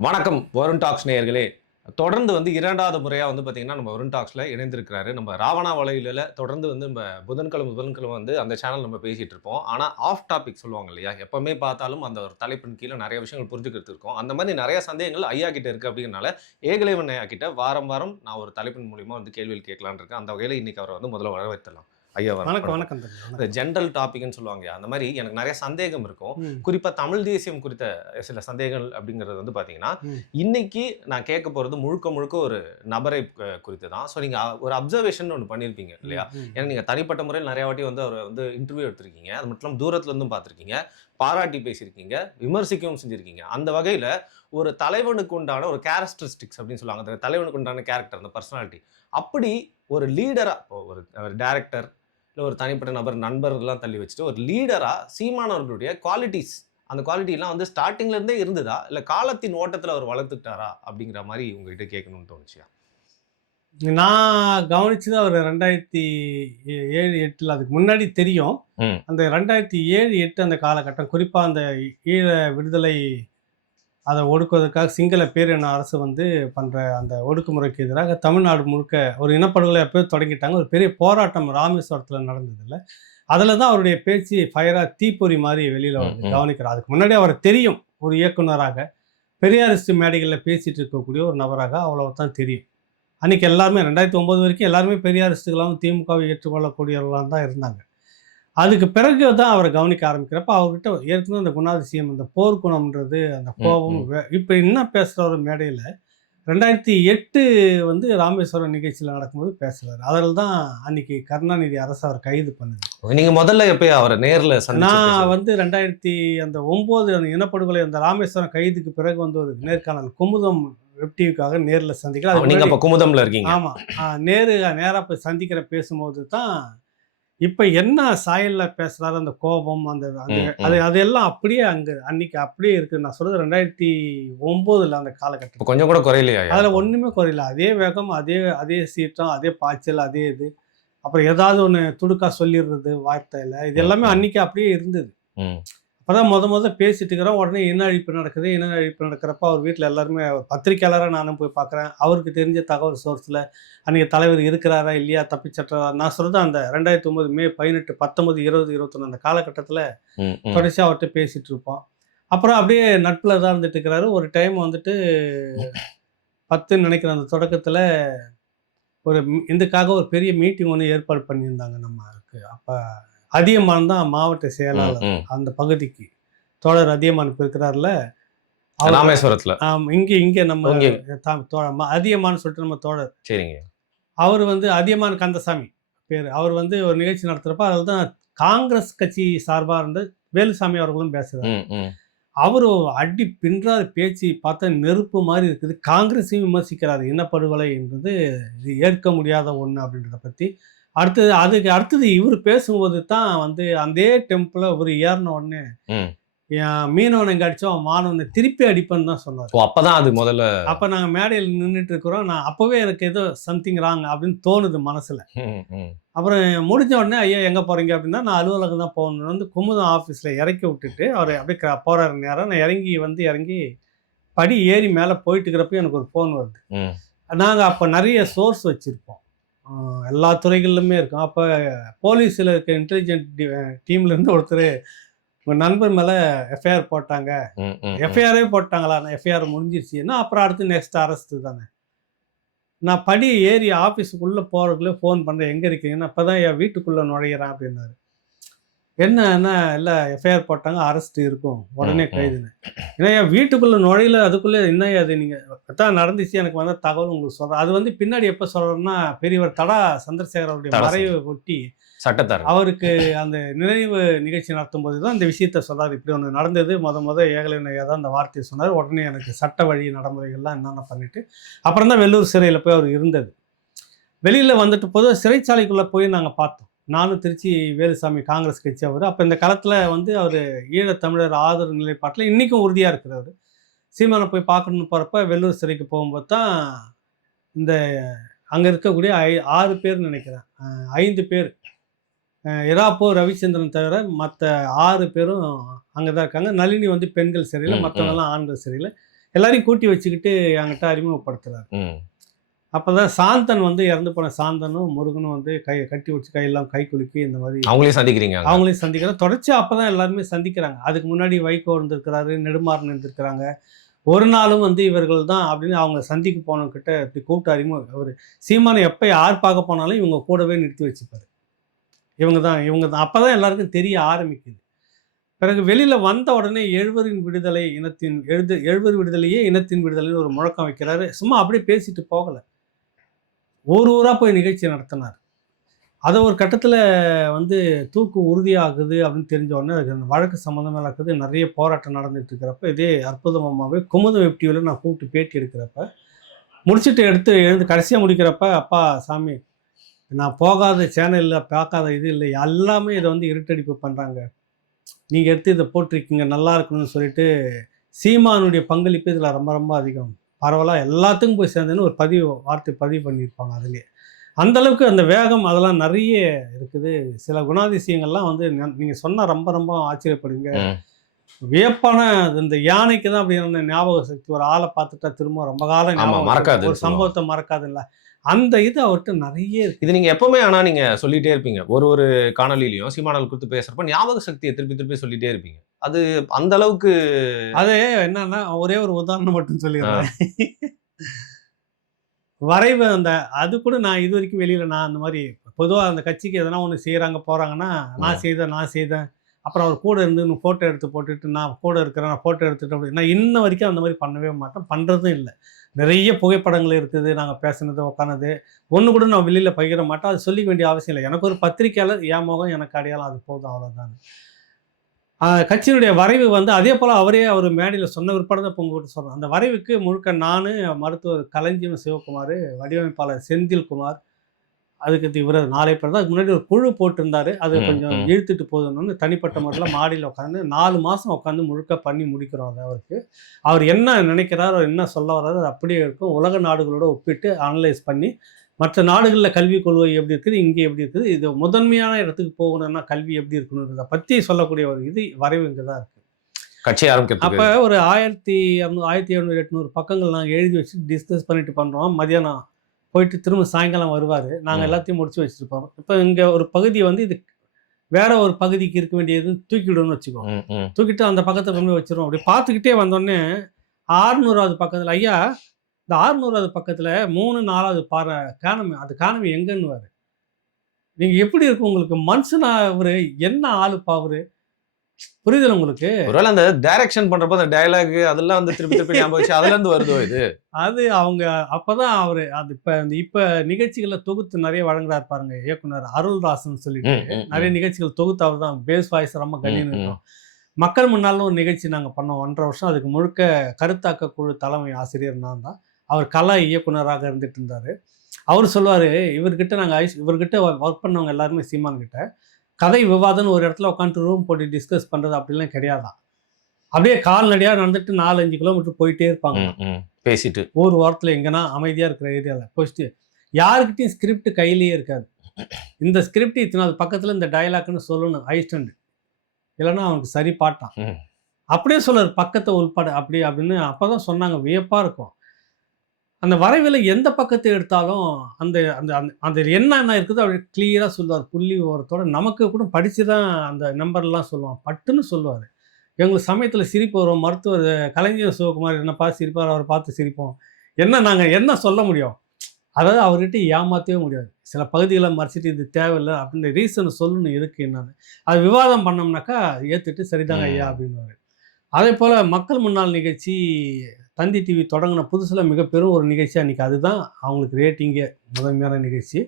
வணக்கம் வருண் டாக்ஸ் நேயர்களே. தொடர்ந்து இரண்டாவது முறையா பார்த்தீங்கன்னா, நம்ம வருண் டாக்ஸ்ல இணைந்திருக்கிறாரு. நம்ம ராவணா வலையில தொடர்ந்து நம்ம புதன்கிழமை அந்த சேனல் நம்ம பேசிட்டு இருப்போம். ஆனா, ஆஃப் டாபிக் சொல்லுவாங்க இல்லையா? எப்பவுமே பார்த்தாலும் அந்த ஒரு தலைப்பின் கீழ நெறைய விஷயங்கள் புரிஞ்சுக்கிறது இருக்கும். அந்த மாதிரி நெறைய சந்தேகங்கள் ஐயா கிட்ட இருக்கு அப்படிங்கிறனால, ஏகலைவன் ஐயா கிட்ட வாரம், வாரம் நான் ஒரு தலைப்பின் மூலியமா கேள்விகள் கேட்கலாம்னு இருக்கேன். அந்த வகையில இன்னைக்கு அவர முதல்ல வரவேத்துறலாம். ஐயா வணக்கம், வணக்கம். வணக்கம் தம்பி. இந்த வணக்கம். ஜெனரல் டாபிக்ன்னு சொல்லுவாங்கயா. அந்த மாரி எனக்கு நெறைய சந்தேகம் இருக்கும். ம், குறிப்பா தமிழ் தேசியம் குறித்த சில சந்தேகங்கள் அப்படிங்கிறது பார்த்தீங்கன்னா, ம், இன்னைக்கு நான் கேட்க போறது முழுக்க முழுக்க ஒரு நபரை குறித்து தான். ஸோ நீங்க ஒரு அப்சர்வேஷன் ஒண்ணு பண்ணியிருப்பீங்க இல்லையா? ம், ம், ஏன்னா நீங்க தனிப்பட்ட முறையில் நெறைய வாட்டி அவர இன்டர்வியூ எடுத்திருக்கீங்க. அது மட்டும் இல்லாம தூரத்துல இருந்தும் பார்த்திருக்கீங்க. பாராட்டி பேசியிருக்கீங்க. விமர்சிக்கவும் செஞ்சிருக்கீங்க. அந்த வகையில ஒரு தலைவனுக்கு உண்டான ஒரு கேரக்டரிஸ்டிக்ஸ் அப்படின்னு சொல்லுவாங்க. அந்த தலைவனுக்கு உண்டான கேரக்டர், அந்த பெர்சனாலிட்டி. அப்படி ஒரு லீடரா ஒரு டைரக்டர் இல்ல ஒரு தனிப்பட்ட நபர், நண்பர்கள்லாம் தள்ளி வச்சுட்டு, ஒரு லீடரா சீமான் அவர்களுடைய குவாலிட்டீஸ், அந்த குவாலிட்டிலாம் ஸ்டார்ட்டிங்ல இருந்தே இருந்ததா? இல்ல காலத்தின் ஓட்டத்துல அவர் வளர்த்துக்கிட்டாரா? அப்படிங்கிற மாரி உங்ககிட்ட கேட்கணும்னு தோணுச்சுயா. நான் கவனிச்சது அவர் 2007, 8ல அதுக்கு முன்னாடி தெரியும். ம். அந்த 2007, 8 அந்த காலகட்டம், குறிப்பா அந்த ஈழ விடுதலை அத ஒடுக்குவதற்காக சிங்கள பேரின அரசு பண்ற அந்த ஒடுக்குமுறைக்கு எதிராக தமிழ்நாடு முழுக்க ஒரு இனப்படுகொலை அப்பவே தொடங்கிட்டாங்க. ஒரு பெரிய போராட்டம் ராமேஸ்வரத்துல நடந்ததுல்ல. அதுல தான் அவருடைய பேச்சு ஃபயரா தீப்பொறி மாரி வெளியில ம், வருது. ம். கவனிக்கிறோம். அதுக்கு முன்னாடி அவர தெரியும். ஒரு இயக்குனராக, பெரியாரிஸ்ட் மேடைகள்ல பேசிட்டு இருக்கக்கூடிய ஒரு நபராக அவ்வளவுதான் தெரியும். அன்னைக்கு எல்லாருமே 2009 வரைக்கும் எல்லாருமே பெரியாரிஸ்ட்டுகளாவும், திமுகவை ஏற்றுக்கொள்ளக்கூடியவர்களாம் தான் இருந்தாங்க. அதுக்கு பிறகு தான் அவர கவனிக்க ஆரம்பிக்கிறப்ப, அவர்கிட்ட ஏற்கனவே அந்த குணாதிசயம், அந்த போர் குணம்ன்றது, அந்த ம், கோபம் ம். இப்ப என்ன பேசுறாரு மேடையில, 2008 ராமேஸ்வரம் நிகழ்ச்சியில நடக்கும்போது பேசுறாரு. அதில தான் அன்னைக்கு கருணாநிதி அரசு அவர கைது பண்ணுது. நீங்க முதல்ல எப்பயா அவர நேர்ல சந்திச்சு நான் பேசுனது? 2009 அந்த இனப்படுகொலை அந்த ராமேஸ்வரம் கைதுக்கு பிறகு ஒரு நேர்காணல் குமுதம் வெப் டிவிக்காக நேர்ல சந்திக்கிறேன். அதுக்கு நீங்க முன்னாடி அப்ப குமுதம்ல இருக்கீங்க. ஆமா. நேரா போய் சந்திக்கிறேன். பேசும்போது தான், இப்ப என்ன சாயல்ல பேசுறாரு, அந்த கோபம், அந்த அந்த ம், அது ம். அதெல்லாம் அப்படியே அன்னைக்கு அப்படியே இருக்கு. நான் சொல்றது 2009ல அந்த இப்ப காலகட்டம். கொஞ்சம் கூட குறையலையாயா அதுல இப்போ? ஒண்ணுமே குறையல. அதே வேகம், அதே அதே சீற்றம், அதே பாய்ச்சல், அதே இது. அப்புறம் ஏதாவது ஒண்ணு துடுக்கா சொல்லிடுறது வார்த்தையில. இது ம், எல்லாமே ம், அன்னைக்கு அப்படியே இருந்தது. ம். அப்பதான் மொத பேசிட்டு இருக்கிறோம். உடனே இன அழிப்பு நடக்குது. இன அழிப்பு நடக்கிறப்ப அவர் வீட்ல எல்லாருமே, ஒரு பத்திரிக்கையாளரா நானும் போய் பார்க்குறேன். அவருக்கு தெரிஞ்ச தகவல் சோர்ஸ்ல அன்னைக்கு தலைவர் இருக்கிறாரா? இல்லையா? தப்பிச்சிட்டாரா? நான் சொல்றது அந்த 2009 மே 18, 19, 20, 21 அந்த காலகட்டத்தில ம், ம். தொடர்ச்சியா அவர்ட்ட பேசிட்டு இருப்போம். அப்புறம் அப்படியே நட்புல தான் இருந்துட்டு இருக்கிறாரு. ஒரு டைம் 10ன்னு நினைக்கிறேன் அந்த தொடக்கத்தில இதுக்காக ஒரு பெரிய மீட்டிங் ஒண்ணு ஏற்பாடு பண்ணியிருந்தாங்க நமக்கு. அப்ப அதியமான் தான் மாவட்ட ம், செயலாளர் ம். அந்த பகுதிக்கு. தோழர் அதியமான் இப்ப இருக்கிறார்ல. அவரு ராமேஸ்வரத்துல. இங்க இங்க நம்ம இங்க. அதியமான்னு சொல்லிட்டு நம்ம தோழர். சரிங்க. அவரு அதியமான் கந்தசாமி பேரு. அவர் ஒரு நிகழ்ச்சி நடத்துறப்ப அதில தான் காங்கிரஸ் கட்சி சார்பா இருந்த வேலுசாமி அவர்களும் பேசுறாரு. ம், ம். அவரு அடி பின்றாத பேச்சு பார்த்தா நெருப்பு மாரி இருக்குது. காங்கிரஸையும் விமர்சிக்கிறாரு. இனப்படுகொலை என்பது இது ஏற்க முடியாத ஒண்ணு அப்படின்றத பத்தி. அதுக்கு அடுத்தது இவரு பேசும்போது தான் அதே டெம்போல இவரு ஏறுன உடனே, ம். மீனவன எங்க அடிச்சோம், அவன் மாணவன திருப்பி அடிப்பேன்னு தான் சொன்னாரு. ஓ! அப்பதான் அது முதல்ல. அப்ப நாங்க மேடையில நின்னுட்டு இருக்கிறோம். நான் அப்பவே எனக்கு ஏதோ சம்திங் ராங் அப்படின்னு தோணுது மனசுல. ம், ம். அப்புறம் முடிஞ்ச உடனே, ஐயா எங்க போறீங்க அப்படின்னா, நான் அலுவலகம் தான் போகணும்னு குமுதம் ஆஃபீஸ்ல இறக்கி விட்டுட்டு, அவரு அப்படியே போறாரு நேரா. நான் இறங்கி படி ஏறி மேல போயிட்டு இருக்கிறப்ப எனக்கு ஒரு ஃபோன் வருது. ம். நாங்க அப்ப நெறைய சோர்ஸ் வச்சிருப்போம். அ எல்லா துறைகள்லுமே இருக்கும். அப்ப போலீஸ்ல இருக்க இன்டெலிஜென்ட் டீம்ல இருந்து ஒருத்தரு, உங்க நண்பர் மேல எஃப்ஐஆர் போட்டாங்க. ம், ம், ம். எஃப்ஐஆரே போட்டாங்களா? எஃப்ஐஆர் முடிஞ்சிருச்சுன்னா, அப்புறம் அடுத்து நெக்ஸ்ட் அரெஸ்ட் தானே. நான் படி ஏறி ஆஃபீஸுக்குள்ள போறதுக்குள்ள ஃபோன் பண்றேன். எங்க இருக்கீங்கன்னா, அப்பதான் என் வீட்டுக்குள்ள நுழையிறேன் அப்படின்னாரு. என்ன இல்ல எஃப்ஐஆர் போட்டாங்க, அரெஸ்ட் இருக்கும். ம், உடனே ம். கைதுன்னு. என்னய்யா வீட்டுக்குள்ள நுழையல, அதுக்குள்ள என்னய்யா அது நீங்க அதான் நடந்துச்சு, எனக்கு வந்த தகவல் உங்களுக்கு சொல்றேன். அது பின்னாடி எப்ப சொல்றேன்னா, பெரியவர் தடா சந்திரசேகர் அவருடைய தடை மறைவு ஒட்டி சட்டத்தார். அவருக்கு அந்த நினைவு நிகழ்ச்சி நடத்தும்போது தான் இந்த விஷயத்த சொல்றாரு. இப்படி ஒண்ணு நடந்தது. மொத ஏகலைவன் ஐயா தான் அந்த வார்த்தைய சொன்னாரு. உடனே எனக்கு சட்ட வழி நடைமுறைகள்லாம் என்னென்ன பண்ணிட்டு, அப்புறம் தான் வெள்ளூர் சிறையில போய் அவர் இருந்தது. வெளியில வந்துட்டு பொதுவா சிறைச்சாலைக்குள்ள போய் நாங்க பார்த்தோம். நானும் திருச்சி வேலுசாமி காங்கிரஸ் கட்சி அவரு. அப்ப இந்த காலத்துல அவரு ஈழத்தமிழர் ஆதரவு நிலைப்பாட்டுல இன்னைக்கும் உறுதியா இருக்கிறவரு. சீமானை போய் பார்க்கணும்னு போறப்ப வெள்ளூர் சிறைக்கு போகும்போது தான் இந்த அங்க இருக்கக்கூடிய 6 பேர்ன்னு நினைக்கிறேன். 5 பேர். இராப்போ ரவிச்சந்திரன் தவிர மத்த 6 பேரும் அங்க தான் இருக்காங்க. நளினி பெண்கள் சிறையில, ம், ம். மத்தவங்கலாம் ஆண்கள் சிறையில. எல்லாரையும் கூட்டி வச்சுக்கிட்டு என்கிட்ட அறிமுகப்படுத்துறாரு. ம். அப்பதான் சாந்தன் வந்து இறந்து போன சாந்தனும் முருகனும் வந்து கட்டி வச்சு கையெல்லாம் கை குலுக்கி இந்த மாதிரி அவங்களையும் சந்திக்கிறீங்க அங்க. அவங்களையும் சந்திக்கிறோம். தொடர்ச்சியா அப்பதான் எல்லாருமே சந்திக்கிறாங்க. அதுக்கு முன்னாடி வைகோ இருந்திருக்கிறாரு, நெடுமாறன் இருந்திருக்கிறாங்க. ஒரு நாளும் வந்து இவர்கள் தான் அப்படின்னு அவங்க சந்திக்க போனவங்கிட்ட இப்படி கூப்பிட்டு அவரு சீமானை எப்ப யார் பார்க்க போனாலும் இவங்க கூடவே நிறுத்தி வச்சுப்பாரு. இவங்க தான் அப்பதான் எல்லாருக்கும் தெரிய ஆரம்பிக்குது. பிறகு வெளியில வந்த உடனே எழுவரின் விடுதலை எழுவர் விடுதலையே இனத்தின் விடுதலைன்னு ஒரு முழக்கம் வைக்கிறாரு. சும்மா அப்படியே பேசிட்டு போகல. ஊரா போய் நிகழ்ச்சி நடத்தினார். அதை ஒரு கட்டத்துல வந்து தூக்கு உறுதியாகுது அப்படின்னு தெரிஞ்ச உடனே அதுக்கு அந்த வழக்கு சம்மந்தமா இருக்குது. நிறைய போராட்டம் நடந்துட்டு இருக்கிறப்ப இதே அற்புதமாவே குமுதம் வெப் டிவில நான் கூப்பிட்டு பேட்டி எடுக்கிறப்ப முடிச்சுட்டு எழுந்து கடைசியா முடிக்கிறப்ப, அப்பா சாமி நான் போகாத சேனல் இல்லை, பார்க்காத இது இல்லை, எல்லாமே இதை வந்து இருட்டடிப்பு பண்றாங்க. நீங்க எடுத்து இதை போட்டிருக்கீங்க, நல்லா இருக்கணும்னு சொல்லிட்டு சீமானுடைய பங்களிப்பு இதுல ரொம்ப ரொம்ப அதிகம். பரவலா எல்லாத்துக்கும் போய் சேர்ந்ததுன்னு ஒரு வார்த்தை பதிவு பண்ணியிருப்பாங்க அதுலயே. அந்த அளவுக்கு அந்த வேகம் அதெல்லாம் நிறைய இருக்குது. சில குணாதிசயங்கள்லாம் வந்து நீங்க சொன்னா ரொம்ப ரொம்ப ஆச்சரியப்படுவீங்க. ம். வியப்பான இந்த யானைக்கு தான் அப்படியான ஞாபக சக்தி. ஒரு ஆளை பார்த்துட்டா திரும்ப ரொம்ப காலம் ஆமா, ஞாபகம் மறக்காது இருக்கும். ஒரு சொல்லுவாங்க. சம்பவத்தை மறக்காதுல்ல. அந்த இது அவர்கிட்ட நிறைய இருக்கு. இது நீங்க எப்பவுமே ஆனா நீங்க சொல்லிட்டே இருப்பீங்க. ஒரு காணொளியிலயும் சீமானல் குறித்து பேசுறப்ப ஞாபக சக்திய திருப்பி சொல்லிட்டே இருப்பீங்க. அது அந்த அளவுக்கு அது என்னன்னா ஒரே ஒரு உதாரணம் மட்டும் ஆ. சொல்லிடுறேன். வரைவு அது கூட நான் இது வரைக்கும் வெளியில நான் அந்த மாதிரி பொதுவா அந்த கட்சிக்கு எதனா ஒண்ணு செய்றாங்க, போறாங்கன்னா, நான் ம். செய்தேன். அப்புறம் அவர் கூட இருந்து ஃபோட்டோ எடுத்து போட்டுட்டு, நான் கூட இருக்கிறேன், நான் ஃபோட்டோ எடுத்துட்டு அப்படி நான் இன்ன வரைக்கும் அந்த மாதிரி பண்ணவே மாட்டேன். பண்றதும் இல்ல. நிறைய புகைப்படங்கள் இருக்குது. நாங்க பேசுனது, உட்கார்ந்தது. ஒண்ணு கூட நான் வெளியில பகிர மாட்டேன். அது சொல்லிக்க வேண்டிய அவசியம் இல்ல. எனக்கு ஒரு பத்திரிக்கையாளர், என் முகம் எனக்கு அடையாளம், அது போதும் அவ்வளவுதான். கட்சியினுடைய வரைவு வந்து அதே போல அவர் மேடையில சொன்ன பிற்பாடு தான் இப்ப உங்ககிட்ட சொல்றேன். அந்த வரைவுக்கு முழுக்க நானு, மருத்துவர் களஞ்சியம் சிவகுமார், வடிவமைப்பாளர் செந்தில்குமார், அதுக்கு இவரு 4 பேர் தான். அதுக்கு முன்னாடி ஒரு குழு போட்டிருந்தாரு. அது ம். கொஞ்சம் ம். இழுத்துட்டு போகுதுன்னு தனிப்பட்ட முறையில மாடியில உட்காந்து 4 மாசம் உட்காந்து முழுக்க பண்ணி முடிக்கிறோம் அத அவருக்கு. அவர் என்ன நினைக்கிறார், அவர் என்ன சொல்ல வர்றாரு, அது அப்படியே இருக்கும். உலக நாடுகளோட ஒப்பிட்டு அனலைஸ் பண்ணி, மற்ற நாடுகள்ல கல்விக் கொள்கை எப்படி இருக்குது, இங்கே எப்படி இருக்குது, இது முதன்மையான இடத்துக்கு போகணும்னா கல்வி எப்படி இருக்கணும்ன்றத பத்தி சொல்லக்கூடிய ஒரு வரைவு இங்க தான் இருக்கு. கட்சி அப்ப ஆரம்பிக்கிறதுக்கு. ஒரு 1200, 1700, 800 பக்கங்கள் நாங்க எழுதி வச்சு டிஸ்கஸ் பண்ணிட்டு பண்றோம். மதியானம் போயிட்டு திரும்ப சாயங்காலம் வருவாரு. நாங்க ம். எல்லாத்தையும் முடிச்சு வச்சிருப்போம். இப்ப இங்க ஒரு பகுதி வந்து இது வேற ஒரு பகுதிக்கு இருக்க வேண்டியதுன்னு தூக்கிவிடும்னு வச்சுக்கோ. ம். ம். தூக்கிட்டு அந்த பக்கத்துல கொண்டு போய் வச்சிருவோம். அப்படி பார்த்துக்கிட்டே வந்தோனே 600வது பக்கத்துல, ஐயா இந்த 600வது பக்கத்துல 3, 4வது காணோமே, அது காணோமே எங்கன்னுவாரு. நீங்க எப்படி இருக்கும் உங்களுக்கு? மனுஷனா அவரு? என்ன ஆளுப்பா அவரு? புரியுதுல உங்களுக்கு? ஒருவேளை அந்த டைரக்ஷன் பண்றப்போ அந்த டயலாக் அதெல்லாம் வந்து திருப்பி ஞாபகம் வச்சு அதுல இருந்து வருதோ இது? அது அவங்க அப்பதான் அவரு அது இப்ப நிகழ்ச்சிகள தொகுத்து நெறைய வழங்குறாரு பாருங்க இயக்குனர் அருள்தாஸ்ன்னு சொல்லிட்டு. ம். ம். நெறைய ம். நிகழ்ச்சிகள் தொகுத்து அவர் தான் பேஸ் வாய்ஸ் ரொம்ப ம். கணீர்னு ம். இருக்கும். மக்கள் முன்னாள்னு ஒரு நிகழ்ச்சி நாங்க பண்ணோம் 1 1/2 வருஷம். அதுக்கு முழுக்க கருத்தாக்க குழு தலைமை ஆசிரியர் நான் தான். அவர் கலா இயக்குனராக இருந்துட்டு இருந்தாரு. அவரு சொல்லுவாரு, இவர்கிட்ட ஒர்க் பண்ணவங்க எல்லாருமே சீமான் கிட்ட, கதை விவாதம்னு ஒரு இடத்துல உட்காந்துட்டு ரூம் போட்டு டிஸ்கஸ் பண்றது அப்படிலாம் கிடையாதாம். அப்படியே கால்நடையா நடந்துட்டு 4, 5 கிலோமீட்டர் போயிட்டே இருப்பாங்க. ம். ம். பேசிட்டு. ஒரு வாரத்துல எங்கன்னா அமைதியா இருக்கிற ஏரியால போயிட்டு யாருக்கிட்டையும் ஸ்கிரிப்ட் கையிலேயே இருக்காது. இந்த ஸ்கிரிப்ட் இத்தனாவது பக்கத்துல இந்த டயலாக்னு சொல்லணும் ஐஸ்டண்ட். இல்லைன்னா அவனுக்கு சரி பாட்டான். ம். அப்படியே சொல்றாரு பக்கத்தை உள்பட அப்படி அப்படின்னு. அப்பதான் சொன்னாங்க, வியப்பா இருக்கும். அந்த வரைவுல எந்த பக்கத்தை எடுத்தாலும் அந்த அந்த அந்த அந்த என்ன இருக்குதோ அப்படி கிளியரா சொல்லுவார். புள்ளி விவரத்தோட நமக்கு கூட படிச்சு தான் அந்த நம்பர்லாம் சொல்லுவான். பட்டுன்னு சொல்லுவாரு. எங்களுக்கு சமயத்துல சிரிப்பு வரும். மருத்துவர் கலைஞர் சிவகுமார் என்னப்பா சிரிப்பார், அவரை பார்த்து சிரிப்போம். நாங்க என்ன சொல்ல முடியும்? அதாவது அவர்கிட்ட ஏமாத்தவே முடியாது. சில பகுதிகளை மறைச்சிட்டு இது தேவையில்ல அப்படின்ற ரீசன் சொல்லணும் எதுக்கு என்னன்னு. அது விவாதம் பண்ணோம்னாக்கா ஏத்துட்டு சரிதாங்க ஐயா ம். அப்படின்னுவாரு. அதே போல மக்கள் முன்னாள் நிகழ்ச்சி தந்தி டிவி தொடங்கின புதுசுல மிக பெரும் ஒரு நிகழ்ச்சி. அன்னைக்கு அதுதான் அவங்களுக்கு ரேட்டிங்கே முதன்மையான நிகழ்ச்சி.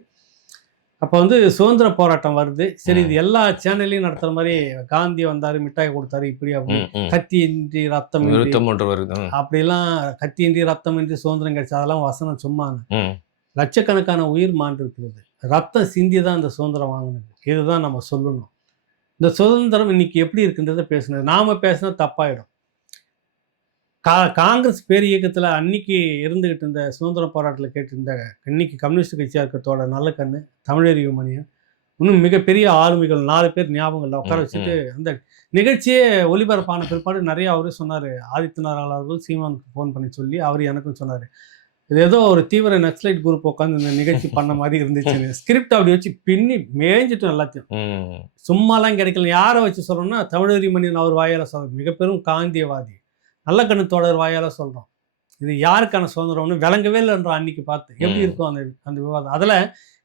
அப்போ வந்து சுதந்திர போராட்டம் வருது. சரி இது ம். எல்லா சேனல்லையும் நடத்துற மாதிரி காந்தி வந்தாரு, மிட்டாய் கொடுத்தாரு, இப்படி அப்படி ம். ம். கத்தியின்றி ரத்தமின்றி விருத்தம் ஒன்று வருது. ம். அப்படிலாம் கத்தியின்றி ரத்தமின்றி சுதந்திரம் கிடைச்சது அதெல்லாம் வசனம் சும்மா. ம். லட்சக்கணக்கான உயிர் மாண்டிருக்கிறது. ரத்தம் சிந்தி தான் இந்த சுதந்திரம் வாங்கினது. இதுதான் நம்ம சொல்லணும். இந்த சுதந்திரம் இன்னைக்கு எப்படி இருக்குன்றத பேசுனது. நாம பேசினா தப்பாயிடும். காங்கிரஸ் பேர் இயக்கத்துல அன்னைக்கு இருந்துகிட்டு இருந்த சுதந்திர போராட்டத்தில் கேட்டிருந்த இன்னைக்கு கம்யூனிஸ்ட் கட்சியா இருக்க தோழர் நல்லக்கண்ணு, தமிழறிவு மணியன், இன்னும் மிகப்பெரிய ஆளுமைகள் 4 பேர் ஞாபகங்கள்ல உட்கார வச்சுட்டு அந்த நிகழ்ச்சியே ஒளிபரப்பான பிற்பாடு நிறைய அவரே சொன்னாரு. ஆதித்யநாராயணன் அவர்கள் சீமானுக்கு ஃபோன் பண்ணி சொல்லி அவர் எனக்கும் சொன்னாரு. இது ஏதோ ஒரு தீவிர நக்சலைட் குரூப் உட்காந்து இந்த நிகழ்ச்சி பண்ண மாதிரி இருந்துச்சு. ஸ்கிரிப்ட் அப்படி வச்சு பின்னி மேய்ஞ்சிட்டோம் எல்லாத்தையும். சும்மாலாம் கிடைக்கல. யாரை வச்சு சொல்றோம்னா தமிழறி மணியன் அவர் வாயால சொல்றோம். மிகப்பெரும் காந்தியவாதி. நல்ல கண்ணு தோழர் வாயால சொல்றோம். இது யாருக்கான சுதந்திரம்னு விளங்கவே இல்லைன்ற அன்னைக்கு பார்த்து எப்படி இருக்கும் அந்த விவாதம். அதில்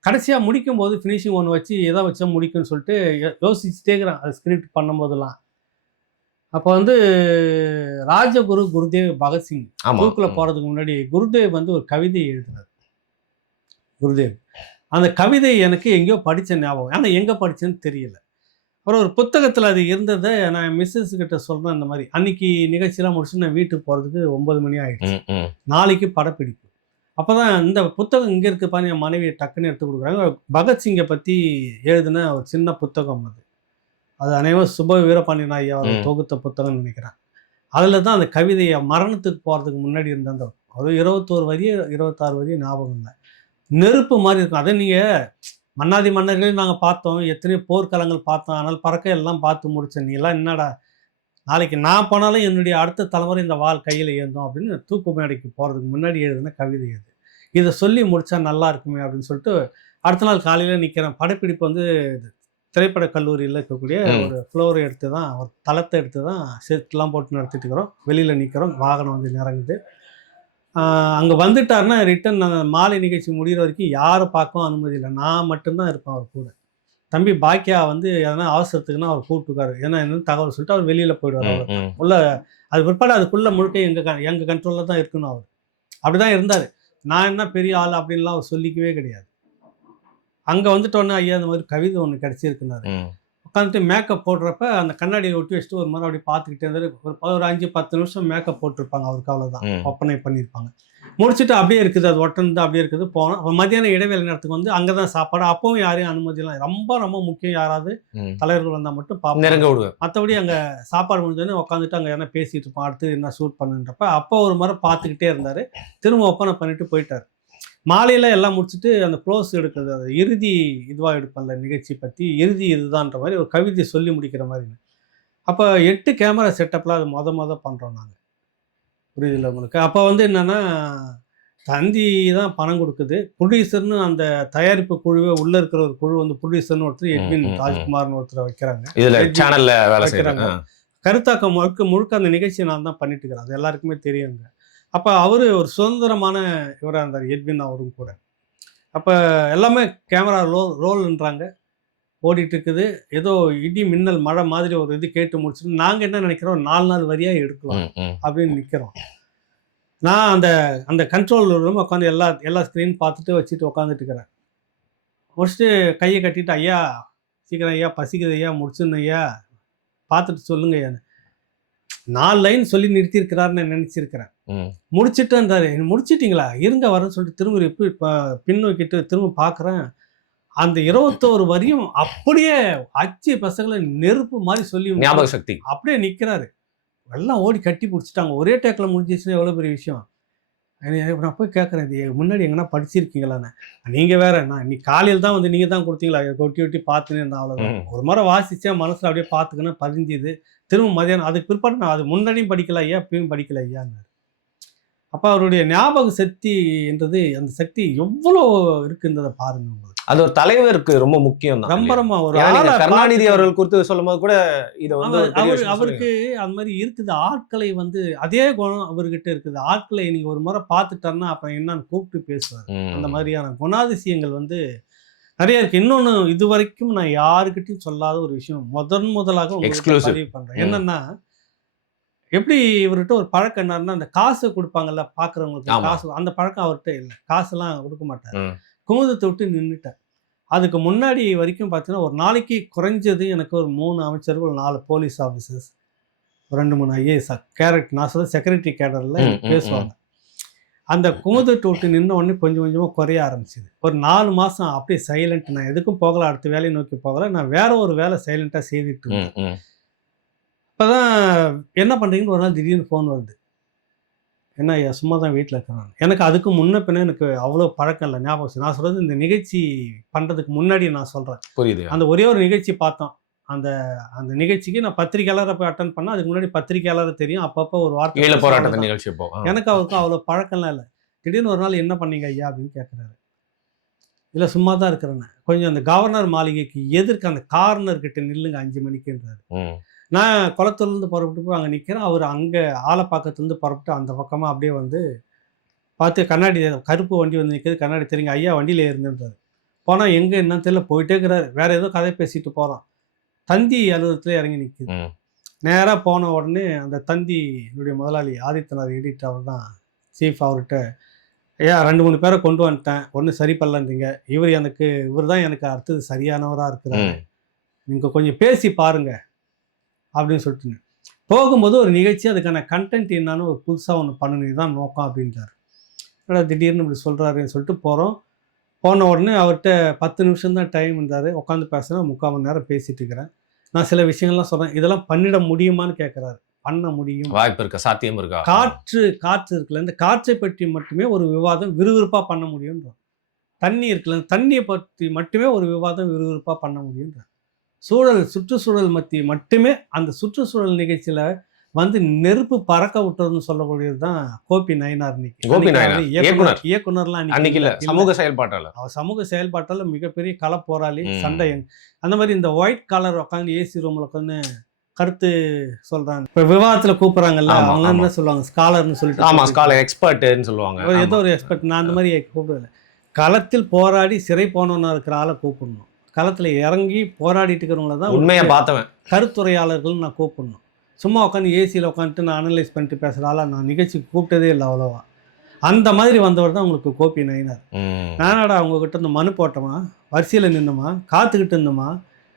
கடைசியாக முடிக்கும் போது ஃபினிஷிங் ஒன்று வச்சு எதை வச்சா முடிக்கும்னு சொல்லிட்டு யோசிச்சுட்டே இருக்கிறேன் அது ஸ்கிரிப்ட் பண்ணும்போதெல்லாம். அப்போ வந்து ராஜகுரு குருதேவ் பகத்சிங் தூக்கில் போகிறதுக்கு முன்னாடி குருதேவ் வந்து ஒரு கவிதை எழுதினார். குருதேவ் அந்த கவிதை எனக்கு எங்கேயோ படித்த ஞாபகம், ஆனால் எங்கே படித்தேன்னு தெரியல. அப்புறம் ஒரு புத்தகத்தில் அது இருந்ததை நான் மிஸ்ஸஸ் கிட்ட சொல்கிறேன். இந்த மாதிரி அன்னைக்கு நிகழ்ச்சியெல்லாம் முடிச்சு நான் வீட்டுக்கு போகிறதுக்கு 9 மணி ஆகிடுச்சு. நாளைக்கு படப்பிடிப்பு. அப்போ தான் இந்த புத்தகம் இங்கே இருக்குப்பா என் மனைவியை டக்குன்னு எடுத்து கொடுக்குறாங்க. பகத்சிங்கை பற்றி எழுதின ஒரு சின்ன புத்தகம் அது. அது அனைவரும் சுப வீரபாண்டியன் ஐயா அவர் தொகுத்த புத்தகம்னு நினைக்கிறேன். அதில் தான் அந்த கவிதையை மரணத்துக்கு போகிறதுக்கு முன்னாடி இருந்த அந்த ஒரு 21 வரி 26 வரி ஞாபகம் இல்லை. நெருப்பு மாதிரி இருக்கும். அதை நீங்கள் மன்னாதி மன்னர்களையும் நாங்கள் பார்த்தோம், எத்தனையோ போர்க்களங்கள் பார்த்தோம், ஆனால் பறக்க எல்லாம் பார்த்து முடிச்சேன். நீ எல்லாம் என்னடா நாளைக்கு நான் போனாலும் என்னுடைய அடுத்த தலைமுறை இந்த வாள் கையில் ஏந்தோம் அப்படின்னு தூக்கு மேடைக்கு போகிறதுக்கு முன்னாடி எழுதின கவிதை அது. இதை சொல்லி முடித்தா நல்லா இருக்குமே அப்படின்னு சொல்லிட்டு அடுத்த நாள் காலையில் நிற்கிறேன். படப்பிடிப்பு வந்து திரைப்பட கல்லூரியில் இருக்கக்கூடிய ஒரு ஃப்ளோரை எடுத்து தான் ஒரு தளத்தை எடுத்து தான் செட்லாம் போட்டு நடத்திட்டு இருக்கிறோம். வெளியில் நிற்கிறோம், வாகனம் வந்து இறங்குது. அங்கே வந்துட்டாருன்னா ரிட்டன் மாலை நிகழ்ச்சி முடிகிற வரைக்கும் யாரை பார்க்கவும் அனுமதி இல்லை. நான் மட்டும்தான் இருப்பேன் அவர் கூட. தம்பி பாக்கியா வந்து எதனா அவசரத்துக்குன்னா அவர் கூப்பிட்டுக்காரு. ஏன்னா என்னன்னு தகவல் சொல்லிட்டு அவர் வெளியில் போயிடுவார். அவர் உள்ள அது பிற்பாடு அதுக்குள்ளே முழுக்க எங்கள் கண்ட்ரோலில் தான் இருக்கணும். அவர் அப்படி தான் இருந்தார். நான் என்ன பெரிய ஆள் அப்படின்லாம் அவர் சொல்லிக்கவே கிடையாது. அங்கே வந்துட்டோன்னே ஐயா இந்த மாதிரி கவிதை ஒன்று கிடச்சிருக்குனாரு. உட்காந்துட்டு மேக்கப் போடுறப்ப அந்த கண்ணாடியை ஒட்டி வச்சுட்டு ஒரு மாதிரி அப்படி பார்த்துக்கிட்டே இருந்தாரு. ஒரு 5-10 நிமிஷம் மேக்கப் போட்டிருப்பாங்க அவருக்கு, அவ்வளோதான் ஒப்பனை பண்ணியிருப்பாங்க. முடிச்சுட்டு அப்படியே இருக்குது, அது ஒட்டந்து அப்படியே இருக்குது. போனோம். அப்போ மத்தியானம் இடைவேளை நேரத்துக்கு வந்து அங்கே தான் சாப்பாடு. அப்பவும் யாரையும் அனுமதியெல்லாம் ரொம்ப ரொம்ப முக்கியம், யாராவது தலைவர்கள் வந்தால் மட்டும் பார்ப்போம். மற்றபடி அங்கே சாப்பாடு முடிஞ்சோடனே உட்காந்துட்டு அங்கே என்ன பேசிட்டு இருப்போம், அடுத்து என்ன ஷூட் பண்ணுன்றப்ப அப்போ ஒரு முறை பார்த்துக்கிட்டே இருந்தார். திரும்ப ஒப்பனை பண்ணிட்டு போயிட்டார். மாலையில் எல்லாம் முடிச்சுட்டு அந்த க்ளோஸ் எடுக்கிறது, அது இறுதி இதுவாக எடுப்பேன்ல நிகழ்ச்சி பற்றி, இறுதி இதுதான்ற மாதிரி ஒரு கவிதை சொல்லி முடிக்கிற மாதிரி. அப்போ 8 கேமரா செட்டப்பில் அது மொதல் பண்ணுறோம் நாங்கள். புரியுதில்ல உங்களுக்கு? அப்போ வந்து என்னென்னா தந்தி தான் பணம் கொடுக்குது. ப்ரொடியூசர்னு அந்த தயாரிப்பு குழுவே உள்ளே இருக்கிற ஒரு குழு வந்து ப்ரொடியூசர்னு ஒருத்தர் எட்வின் ராஜ்குமார்னு ஒருத்தரை வைக்கிறாங்க. கருத்தாக்கம் முழுக்க அந்த நிகழ்ச்சியை நான் தான் பண்ணிட்டு இருக்கிறேன். அது எல்லாருக்குமே தெரியுங்க. அப்போ அவர் ஒரு சுதந்திரமான இவராக இருந்தார், எட்வின் அவரும் கூட. அப்போ எல்லாமே கேமரா ரோல்ன்றாங்க, ஓடிட்டு இருக்குது. ஏதோ இடி மின்னல் மழை மாதிரி ஒரு இது கேட்டு முடிச்சுட்டு நாங்கள் என்ன நினைக்கிறோம், 4 வரியாக எடுக்கலாம் அப்படின்னு நிற்கிறோம். நான் அந்த கண்ட்ரோல் ரூம் உட்காந்து எல்லா ஸ்க்ரீன் பார்த்துட்டு வச்சுட்டு உட்காந்துட்டு இருக்கிறேன். முடிச்சுட்டு கையை கட்டிட்டு, ஐயா சீக்கிரம் ஐயா பசிக்குது ஐயா முடிச்சுன்னு ஐயா பார்த்துட்டு சொல்லுங்க ஐயா. 4 லைன் சொல்லி நிறுத்தியிருக்கிறாருன்னு நான் நினச்சிருக்கிறேன். முடிச்சுட்டேன்றாரு. முடிச்சிட்டிங்களா, இருங்க வரேன்னு சொல்லிட்டு திரும்ப இப்போ பின்னோக்கிட்டு திரும்ப பார்க்குறேன். அந்த 21 வரியும் அப்படியே அச்சு பசங்களை நெருப்பு மாதிரி சொல்லி ஞாபக சக்தி அப்படியே நிற்கிறாரு. எல்லாம் ஓடி கட்டி பிடிச்சிட்டாங்க. ஒரே டேக்கில் முடிஞ்சிச்சுன்னா எவ்வளோ பெரிய விஷயம். நான் போய் கேட்குறேன், இது முன்னாடி எங்கன்னா படிச்சிருக்கீங்களான்னு. நீங்கள் வேற, நான் இன்னைக்கு காலையில் தான் வந்து நீங்கள் தான் கொடுத்தீங்களா, ஒட்டி பார்த்துன்னு இருந்தேன். அவ்வளோதான். ஒரு முறை வாசித்தேன், மனசில் அப்படியே பார்த்துக்கணும், பதிஞ்சுது. திரும்ப மதியானம் அதுக்கு பிற்பாடு நான் அது முன்னாடியும் படிக்கல ஐயா, இப்பயும் படிக்கல ஐயான்னாரு. அப்போ அவருடைய ஞாபக சக்தி என்றது, அந்த சக்தி எவ்வளோ இருக்குன்றதை பாருங்க. உங்களுக்கு அது ஒரு தலைவருக்கு ரொம்ப முக்கியம் தான். ரொம்ப ரொம்ப ஒரு கருணாநிதி அவர்கள் குறித்து சொல்லும் போது கூட இதை வந்து அவருக்கு அந்த மாதிரி இருக்குது. ஆட்களை வந்து அதே குணம் அவர்கிட்ட இருக்குது. ஆட்களை நீங்க ஒரு முறை பார்த்துட்டாருன்னா அப்புறம் என்னன்னு கூப்பிட்டு பேசுவார். அந்த மாதிரியான குணாதிசயங்கள் வந்து நிறைய இருக்கு. இன்னொன்று இது வரைக்கும் நான் யாருக்கிட்டையும் சொல்லாத ஒரு விஷயம் முதலாக பதிவு பண்றேன். என்னன்னா, எப்படி இவர்கிட்ட ஒரு பழக்கம் என்னன்னா, அந்த காசு கொடுப்பாங்கல்ல பாக்குறவங்களுக்கு, காசு அந்த பழக்கம் அவர்கிட்ட இல்லை. காசுலாம் கொடுக்க மாட்டார். குமுதத்தை விட்டு நின்றுட்டார். அதுக்கு முன்னாடி வரைக்கும் பார்த்தீங்கன்னா, ஒரு நாளைக்கு குறைஞ்சது எனக்கு ஒரு 3 அமைச்சர்கள், 4 போலீஸ் ஆஃபீஸர்ஸ், 2-3 ஐஏஎஸ் கேரக்டர், நான் சொல்ல செக்யூரிட்டி கேடரில் பேசுவாங்க. அந்த குமுதத்தை விட்டு நின்ன உடனே கொஞ்சம் கொஞ்சமாக குறைய ஆரம்பிச்சிது. ஒரு 4 மாதம் அப்படியே சைலண்ட். நான் எதுக்கும் போகலை, அடுத்த வேலையை நோக்கி போகலை. நான் வேற ஒரு வேலை சைலண்ட்டாக செய்துட்டு இருந்தேன். இப்போ தான் என்ன பண்ணுறீங்கன்னு ஒரு நாள் திடீர்னு ஃபோன் வருது. என்ன ஐயா சும்மா தான் வீட்டில் இருக்கிறேன். எனக்கு அதுக்கு முன்ன பின்ன எனக்கு அவ்வளோ பழக்கம் இல்லை, ஞாபகம் வச்சு. நான் சொல்கிறது இந்த நிகழ்ச்சி பண்ணுறதுக்கு முன்னாடி நான் சொல்கிறேன். புரியுது. அந்த ஒரே ஒரு நிகழ்ச்சி பார்த்தோம். அந்த அந்த நிகழ்ச்சிக்கு நான் பத்திரிக்கையாளரை போய் அட்டன் பண்ணேன். அதுக்கு முன்னாடி பத்திரிக்கையாளர் தெரியும், அப்பப்போ ஒரு வார்த்தை ஈழ பேசுவேன், போராட்டத்தை அவ்வளவுதான். நிகழ்ச்சி அப்போ. எனக்கு அவருக்கும் அவ்வளோ பழக்கம்லாம் இல்லை. திடீர்னு ஒரு நாள் என்ன பண்ணீங்க ஐயா அப்படின்னு கேட்குறாரு. இல்லை சும்மா தான் இருக்கிறேன்னு. கொஞ்சம் அந்த கவர்னர் மாளிகைக்கு எதிர்க்க அந்த கார்னர் கிட்ட நில்லுங்க 5 மணிக்குன்றாரு. ம். நான் குளத்தூர்லேருந்து புறப்பட்டு போய் அங்கே நிற்கிறேன். அவர் அங்கே ஆலப்பாக்கத்துலேருந்து புறப்பட்டு அந்த பக்கமாக அப்படியே வந்து பார்த்து கண்ணாடி கருப்பு வண்டி வந்து நிற்கிது, கண்ணாடி தெரியுங்க ஐயா வண்டியில் ஏறுங்கன்றாரு. போனால் எங்கே என்னன்னு தெரியல, போயிட்டே இருக்கிறாரு. வேறு ஏதோ கதை பேசிட்டு போகிறோம். தந்தி அலுவலகத்தில் இறங்கி நிற்கிது. ம். நேராக போன உடனே அந்த தந்தியினுடைய முதலாளி ஆதித்தனார் எடிட்டர் அவர் தான் சீஃப். அவர்கிட்ட ஐயா 2-3 பேரை கொண்டு வந்துட்டேன், ஒன்றும் சரி பண்ணலன்றீங்க, இவர் தான் எனக்கு அடுத்தது சரியானவராக இருக்கிறாரு, ம். நீங்கள் கொஞ்சம் பேசி பாருங்க அப்படின்னு சொல்லிட்டுங்க. போகும்போது ஒரு நிகழ்ச்சி, அதுக்கான கண்டென்ட் என்னன்னு ஒரு புதுசாக ஒன்று பண்ணணும், இதுதான் நோக்கம் அப்படின்றாரு. திடீர்னு இப்படி சொல்கிறாருன்னு சொல்லிட்டு போகிறோம். போன உடனே அவர்கிட்ட 10 நிமிஷம் தான் டைம் இருந்தார். உட்காந்து பேசுகிறேன், 3/4 மணி நேரம் பேசிகிட்டு இருக்கிறேன். நான் சில விஷயங்கள்லாம் சொல்கிறேன், இதெல்லாம் பண்ணிட முடியுமான்னு கேட்குறாரு. பண்ண முடியும், வாய்ப்பு இருக்கா, சாத்தியம் இருக்கா? காற்று இருக்குல்ல, இந்த காற்றை பற்றி மட்டுமே ஒரு விவாதம் விறுவிறுப்பாக பண்ண முடியும்ன்றோம். தண்ணி இருக்குல்ல, தண்ணியை பற்றி மட்டுமே ஒரு விவாதம் விறுவிறுப்பாக பண்ண முடியுன்ற. சுற்றுச்சூழல் மத்தி மட்டுமே அந்த சுற்றுச்சூழல் நிகழ்ச்சியில் வந்து நெருப்பு பறக்க விட்டதுன்னு சொல்லக்கூடியது தான் கோபி நயினார். கோபி நயினார் இயக்குனர்லாம் அன்னைக்கு இல்ல, சமூக செயல்பாட்டாளர். அவர் சமூக செயல்பாட்டால் மிகப்பெரிய கள போராளி, சண்டை. அந்த மாதிரி இந்த ஒயிட் கலர் உட்காந்து ஏசி ரூமில் உட்காந்து கருத்து சொல்றாங்க. இப்போ விவாதத்தில் கூப்பிட்றாங்கல்ல, அவங்க என்ன சொல்லுவாங்க, ஸ்காலர்னு சொல்லிட்டு. ஆமாம், ஸ்காலர் எக்ஸ்பர்ட்னு சொல்லுவாங்க. ஏதோ ஒரு எக்ஸ்பர்ட். நான் அந்த மாதிரி கூப்பிடல. களத்தில் போராடி சிறை போனவனா இருக்கிற ஆளை கூப்பிடணும். களத்தில் இறங்கி போராடிட்டு இருக்கிறவங்கள தான் உண்மையை பார்த்தவன் கருத்துரையாளர்கள் நான் கூப்பிடணும். சும்மா உட்காந்து ஏசியில் உட்காந்துட்டு நான் அனலைஸ் பண்ணிட்டு பேசுகிற ஆளா நான் நிகழ்ச்சிக்கு கூப்பிட்டதே இல்லை அவ்வளோவா. அந்த மாதிரி வந்தவர் தான் உங்களுக்கு கோபி நயினார். நானாடா அவங்கக்கிட்ட இந்த மனு போட்டோமா, வரிசையில் நின்றுமா, காத்துக்கிட்டு இருந்தோமா,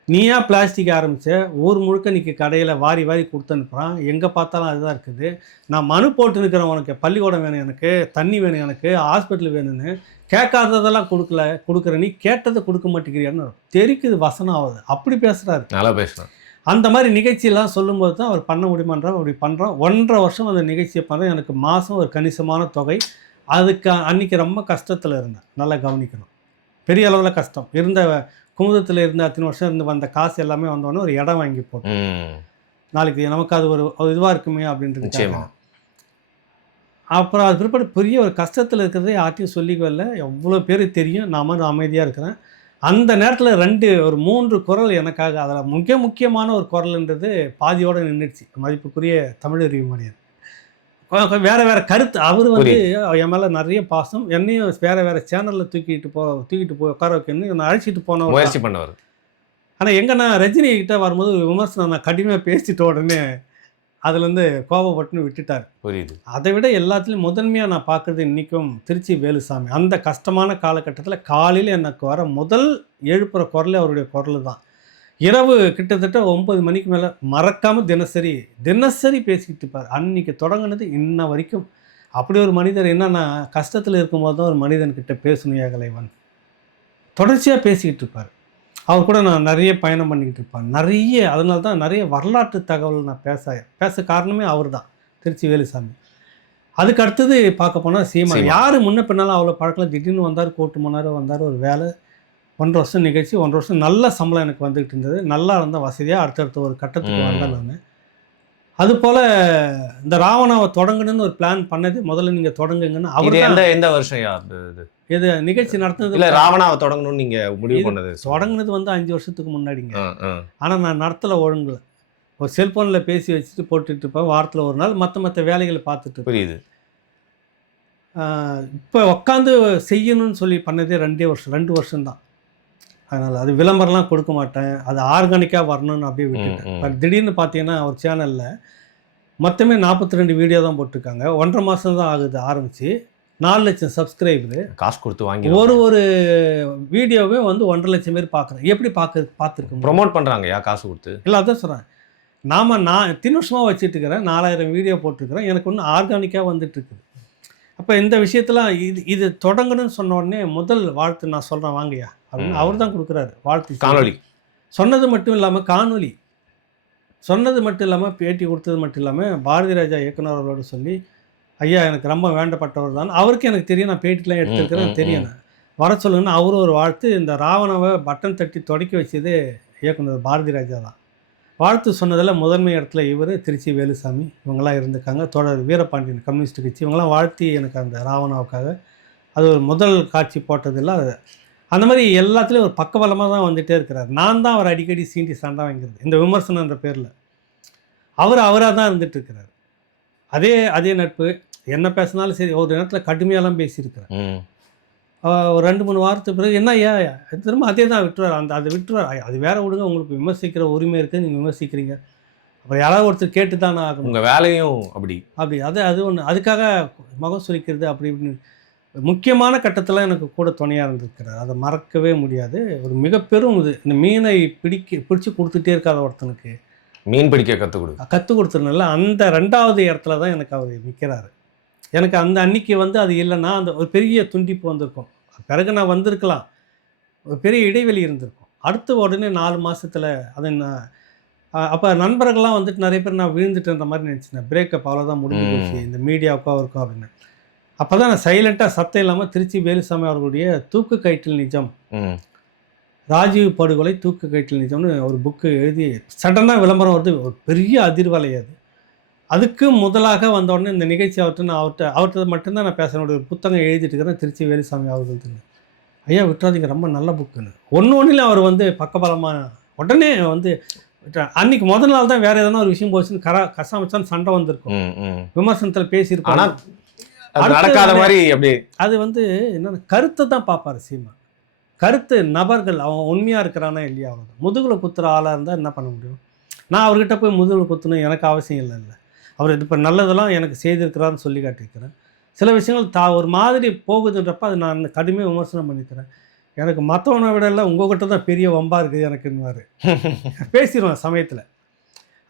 நீயா பிளாஸ்டிக் ஆரம்பித்த ஊர் முழுக்க நிற்க கடையில் வாரி கொடுத்து அனுப்புகிறான், எங்கே பார்த்தாலும் அதுதான் இருக்குது. நான் மனு போட்டு நிற்கிறேன், உனக்கு பள்ளிக்கூடம் வேணும், எனக்கு தண்ணி வேணும், எனக்கு ஹாஸ்பிட்டல் வேணும்னு கேட்காததெல்லாம் கொடுக்குற, நீ கேட்டதை கொடுக்க மாட்டேங்கிறியான்னு தெரிக்குது, வசனம் ஆகுது. அப்படி பேசுகிறாரு, நல்லா பேசுகிறேன். அந்த மாதிரி நிகழ்ச்சியெல்லாம் சொல்லும்போது தான் அவர் பண்ண முடியுமான்றார். அப்படி பண்ணுறோம். 1.5 வருஷம் அந்த நிகழ்ச்சியை பண்ணுறேன். எனக்கு மாதம் ஒரு கணிசமான தொகை. அதுக்கு அன்றைக்கி ரொம்ப கஷ்டத்தில் இருந்தேன், நல்லா கவனிக்கணும். பெரிய அளவில் கஷ்டம் இருந்த, குமுதத்தில் இருந்த அத்தனை வருஷம் இருந்து வந்த காசு எல்லாமே வந்தோடனே ஒரு இடம் வாங்கி போட்டோம். நாளைக்கு நமக்கு அது ஒரு இதுவாக இருக்குமே அப்படின்றது. அப்புறம் அது பிற்பாடு பெரிய ஒரு கஷ்டத்தில் இருக்கிறதே யார்ட்டையும் சொல்லிக்கல, எவ்வளோ பேர் தெரியும். நான் வந்து அமைதியாக இருக்கிறேன். அந்த நேரத்தில் 3 குரல் எனக்காக, அதில் முக்கியமான ஒரு குரல்ன்றது பாதியோடு நின்றுச்சு. மதிப்புக்குரிய தமிழறிவு மணியர் வேறு கருத்து. அவர் வந்து என் மேலே நிறைய பாசம், என்னையும் வேறு சேனலில் தூக்கிட்டு போய் உட்கார வைக்கணும், என்னை அழைச்சிட்டு போன முயற்சி பண்ணவர். ஆனால் எங்கே நான் ரஜினி கிட்ட வரும்போது விமர்சனம் நான் கடுமையாக பேசிட்ட உடனே அதுலேருந்து கோபப்பட்டுன்னு விட்டுட்டார். புரியுது. அதை விட எல்லாத்துலேயும் முதன்மையாக நான் பார்க்குறது இன்றைக்கும் திருச்சி வேலுசாமி. அந்த கஷ்டமான காலகட்டத்தில் காலையில் எனக்கு வர முதல் எழுப்புற குரல் அவருடைய குரல் தான். இரவு கிட்டத்தட்ட 9 மணிக்கு மேலே மறக்காமல் தினசரி பேசிக்கிட்டு இருப்பார். அன்றைக்கி தொடங்கினது இன்ன வரைக்கும். அப்படி ஒரு மனிதர். என்னன்னா, கஷ்டத்தில் இருக்கும்போது தான் ஒரு மனிதன்கிட்ட பேசணும் ஏகலைவன். தொடர்ச்சியாக பேசிக்கிட்டு இருப்பார். அவர் கூட நான் நிறைய பயணம் பண்ணிக்கிட்டு இருப்பேன். அதனால தான் நிறைய வரலாற்று தகவல் நான் பேச காரணமே அவர் தான், திருச்சி வேலுசாமி. அதுக்கு அடுத்தது பார்க்க போனால் சீமான். யார் முன்ன பின்னாலும் அவ்வளோ பழக்கம். திடீர்னு வந்தார், கோட்டு மணி வந்தார், ஒரு வேலை. 1.5 வருஷம் நிகழ்ச்சி, 1.5 வருஷம் நல்ல சம்பளம் எனக்கு வந்துகிட்டு இருந்தது. நல்லா இருந்த வசதியாக அடுத்தடுத்த ஒரு கட்டத்துக்கு வந்தேன் நான். அதுபோல் இந்த ராவணாவை தொடங்கணும்னு ஒரு பிளான் பண்ணது. முதல்ல நீங்கள் தொடங்குங்கன்னு அவர். எந்த வருஷம் இது நிகழ்ச்சி நடத்துனது இல்லை, ராவணாவை தொடங்கணும்னு நீங்கள் முடிவு பண்ணது? தொடங்குனது வந்து 5 வருஷத்துக்கு முன்னாடிங்க. ஆனால் நான் நடத்தலை, ஒழுங்குல ஒரு செல்ஃபோனில் பேசி வச்சுட்டு போட்டுட்டு இருப்பேன். வாரத்தில் ஒரு நாள் மற்ற வேலைகளை பார்த்துட்டு. புரியுது. இப்போ உட்காந்து செய்யணும்னு சொல்லி பண்ணதே 2 வருஷம்தான். அதனால் அது விளம்பரம்லாம் கொடுக்க மாட்டேன், அது ஆர்கானிக்காக வரணும்னு அப்படியே விட்டுட்டேன். இப்போ திடீர்னு பார்த்தீங்கன்னா ஒரு சேனலில் மொத்தமே 42 வீடியோ தான் போட்டிருக்காங்க. 1.5 மாதம் தான் ஆகுது ஆரம்பித்து. 4 லட்சம் சப்ஸ்கிரைபரு. காசு கொடுத்து வாங்கி ஒரு வீடியோவே வந்து 1.5 லட்சம் பேர் பார்க்குறேன். எப்படி பார்த்துருக்கோம், ப்ரொமோட் பண்ணுறாங்க காசு கொடுத்து. இல்லை, அதான் சொல்கிறேன். நான் இத்தனை வருஷமாக வச்சுட்டு இருக்கிறேன், 4000 வீடியோ போட்டிருக்கிறேன், எனக்கு ஒன்றும் ஆர்கானிக்காக வந்துட்டுருக்குது. அப்போ இந்த விஷயத்தெலாம் இது தொடங்கணும்னு சொன்ன உடனே முதல் வாழ்த்து நான் சொல்கிறேன் வாங்கய்யா அப்படின்னு அவர் தான் கொடுக்குறாரு வாழ்த்து. காணொலி சொன்னது மட்டும் இல்லாமல், காணொலி சொன்னது மட்டும் இல்லாமல், பேட்டி கொடுத்தது மட்டும் இல்லாமல், பாரதி ராஜா இயக்குனர் அவர்களோடு சொல்லி ஐயா எனக்கு ரொம்ப வேண்டப்பட்டவர் தான். அவருக்கு எனக்கு தெரியும், நான் பேட்டிலாம் எடுத்திருக்கிறேன், எனக்கு தெரியும். வர சொல்லுங்கன்னு அவரும் ஒரு வாழ்த்து. இந்த ராவணாவை பட்டன் தட்டி தொடக்கி வச்சது இயக்குனர் பாரதி ராஜா தான். வாழ்த்து சொன்னதில் முதன்மை இடத்துல இவர், திருச்சி வேலுசாமி இவங்கெல்லாம் இருந்திருக்காங்க. தொடர் வீரபாண்டியன் கம்யூனிஸ்ட் கட்சி இவங்கெல்லாம் வாழ்த்தி எனக்கு அந்த ராவணாவுக்காக அது ஒரு முதல் காட்சி போட்டதில்ல. அது அந்த மாதிரி எல்லாத்துலேயும் ஒரு பக்கபலமாக தான் வந்துகிட்டே இருக்கிறார். நான் தான் அவர் அடிக்கடி சீண்டி சண்டை வாங்கிறது இந்த விமர்சனன்ற பேரில். அவராக தான் இருந்துட்டு இருக்கிறார். அதே நட்பு என்ன பேசினாலும் சரி, ஒரு நேரத்தில் கடுமையாலாம் பேசியிருக்கிறார். ஒரு 2-3 வாரத்துக்கு பிறகு என்ன ஐயா திரும்ப அதே தான் விட்டுருவார். அதை விட்டுருவார். அது வேற விடுங்க, உங்களுக்கு விமர்சிக்கிற உரிமை இருக்குது, நீங்கள் விமர்சிக்கிறீங்க. அப்புறம் யாராவது ஒருத்தர் கேட்டு தானே ஆகும். உங்கள் வேலையும் அப்படி அது ஒன்று. அதுக்காக முகம் சுளிக்கிறது அப்படி இப்படின்னு முக்கியமான கட்டத்தில் எனக்கு கூட துணையாக இருந்திருக்கிறார். அதை மறக்கவே முடியாது. ஒரு மிக பெரும் இது. இந்த மீனை பிடிச்சி கொடுத்துட்டே இருக்காத ஒருத்தனுக்கு மீன் பிடிக்க கற்றுக் கொடுத்துருனால அந்த 2வது இடத்துல தான் எனக்கு அவர் நிற்கிறாரு. எனக்கு அந்த அன்னைக்கு அது இல்லைன்னா அந்த ஒரு பெரிய துண்டிப்பு வந்திருக்கும். பிறகு நான் வந்திருக்கலாம், ஒரு பெரிய இடைவெளி இருந்திருக்கும். அடுத்த உடனே 4 மாதத்தில் அதை நான் அப்போ நண்பர்கள்லாம் நிறைய பேர் நான் விழுந்துட்டுன்ற மாதிரி நினச்சினேன். பிரேக்கப் அவ்வளோதான் முடிஞ்சு போச்சு இந்த மீடியாவுக்கோ இருக்கும் அப்படின்னு. அப்போ தான் நான் சைலண்ட்டாக சத்தம் இல்லாமல் திருச்சி வேலுசாமி அவர்களுடைய தூக்கு கயிற்றில் நிஜம், ராஜீவ் படுகொலை தூக்கு கயிற்றில் நிஜம்னு ஒரு புக்கு எழுதி சடனாக விளம்பரம் வருது. ஒரு பெரிய அதிர்வலை அது. அதுக்கு முதலாக வந்த உடனே இந்த நிகழ்ச்சி அவர்கிட்ட மட்டும்தான் நான் பேசணும். ஒரு புத்தகம் எழுதிட்டு இருக்கிறேன் திருச்சி வேலுசாமி அவர்கள். ஐயா விட்டுறாதீங்க, ரொம்ப நல்ல புக்குன்னு. ஒன்றுல அவர் பக்கபலமாக உடனே அன்னைக்கு முதல் நாள் தான் வேற எதனா ஒரு விஷயம் போச்சுன்னு கசாமச்சான்னு சண்டை வந்திருக்கும், விமர்சனத்தில் பேசியிருப்பாங்க. நடக்காத மாதிரி அப்படி அது என்னென்ன கருத்தை தான் பார்ப்பாரு சீமா. கருத்து நபர்கள் அவன் உண்மையாக இருக்கிறானா இல்லையா. அவர் முதுகில் குத்துற ஆளாக இருந்தால் என்ன பண்ண முடியும்? நான் அவர்கிட்ட போய் முதுகில் குத்தணும் எனக்கு அவசியம் இல்லை. அவர் இப்போ நல்லதெல்லாம் எனக்கு செய்திருக்கிறான்னு சொல்லி காட்டியிருக்கிறேன். சில விஷயங்கள் ஒரு மாதிரி போகுதுன்றப்ப அதை நான் கடுமையாக விமர்சனம் பண்ணிக்கிறேன். எனக்கு மற்றவனை விட இல்லை உங்கள்கிட்ட தான் பெரிய வம்பாக இருக்குது எனக்குன்னுவார். பேசிடுவேன் சமயத்தில்.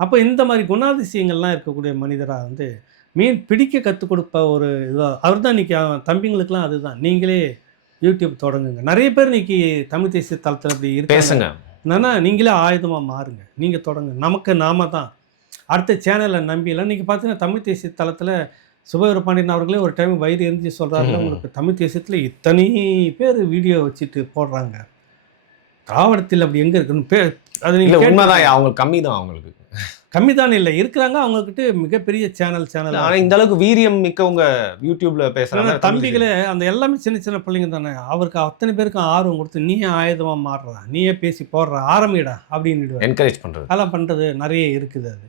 அப்போ இந்த மாதிரி குணாதிசயங்கள்லாம் இருக்கக்கூடிய மனிதராக மீன் பிடிக்க கற்றுக் கொடுப்ப ஒரு இதாக அவர் தான் இன்றைக்கி தம்பிங்களுக்கெல்லாம் அதுதான். நீங்களே யூடியூப் தொடங்குங்க. நிறைய பேர் இன்றைக்கி தமிழ் தேசிய தளத்தில் அப்படி பேசுங்க. என்னன்னா நீங்களே ஆயுதமாக மாறுங்க, நீங்கள் தொடங்க. நாம தான் அடுத்த சேனலை நம்பியில். இன்றைக்கி பார்த்தீங்கன்னா தமிழ் தேசிய தளத்தில் சுபவீரபாண்டியன் அவர்களே ஒரு டைம் வயிறு எரிஞ்சு சொல்கிறாங்க, உங்களுக்கு தமிழ் தேசியத்தில் இத்தனை பேர் வீடியோ வச்சுட்டு போடுறாங்க, திராவிடத்தில் அப்படி எங்கே இருக்குன்னு அது நீங்கள் உண்மைதான். அவங்களுக்கு கம்மி தான், அவங்களுக்கு கம்மி தான் இல்லை இருக்கிறாங்க. அவங்கக்கிட்ட மிகப்பெரிய சேனல் ஆனால் இந்த அளவுக்கு வீரியம் மிக்கவங்க யூடியூப்ல பேசுகிறாங்க. தம்பிகளே அந்த எல்லாமே சின்ன சின்ன பிள்ளைங்க தானே. அவருக்கு அத்தனை பேருக்கும் ஆர்வம் கொடுத்து நீயே ஆயுதமாக மாறுறா, நீயே பேசி போடுற ஆரம்பிடா அப்படின்னு என்கரேஜ் பண்ணுறது, அதெல்லாம் பண்ணுறது நிறைய இருக்குது. அது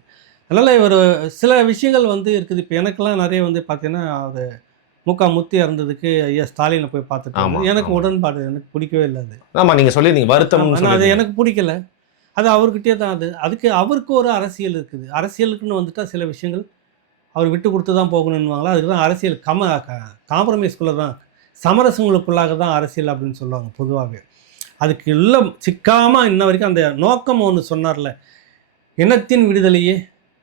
அதனால் ஒரு சில விஷயங்கள் இருக்குது. இப்போ எனக்கெல்லாம் நிறைய பார்த்தீங்கன்னா அது முத்தி இறந்ததுக்கு ஐயா ஸ்டாலினை போய் பார்த்துட்டு எனக்கு உடன்பாடு, எனக்கு பிடிக்கவே இல்லை. அது ஆமாம் நீங்கள் சொல்லியிருந்தீங்க வருத்தம். அது எனக்கு பிடிக்கல. அது அவர்கிட்டே தான். அதுக்கு அவருக்கு ஒரு அரசியல் இருக்குது. அரசியலுக்குன்னு வந்துட்டால் சில விஷயங்கள் அவர் விட்டு கொடுத்து தான் போகணுன்னுவாங்களா. அதுக்கு தான் அரசியல் காம்ப்ரமைஸ்குள்ளே தான், சமரசங்களுக்குள்ளாக தான் அரசியல் அப்படின்னு சொல்லுவாங்க பொதுவாகவே. அதுக்கு இல்லை சிக்காமல் இன்ன வரைக்கும் அந்த நோக்கம் ஒன்று சொன்னார்ல, இனத்தின் விடுதலையே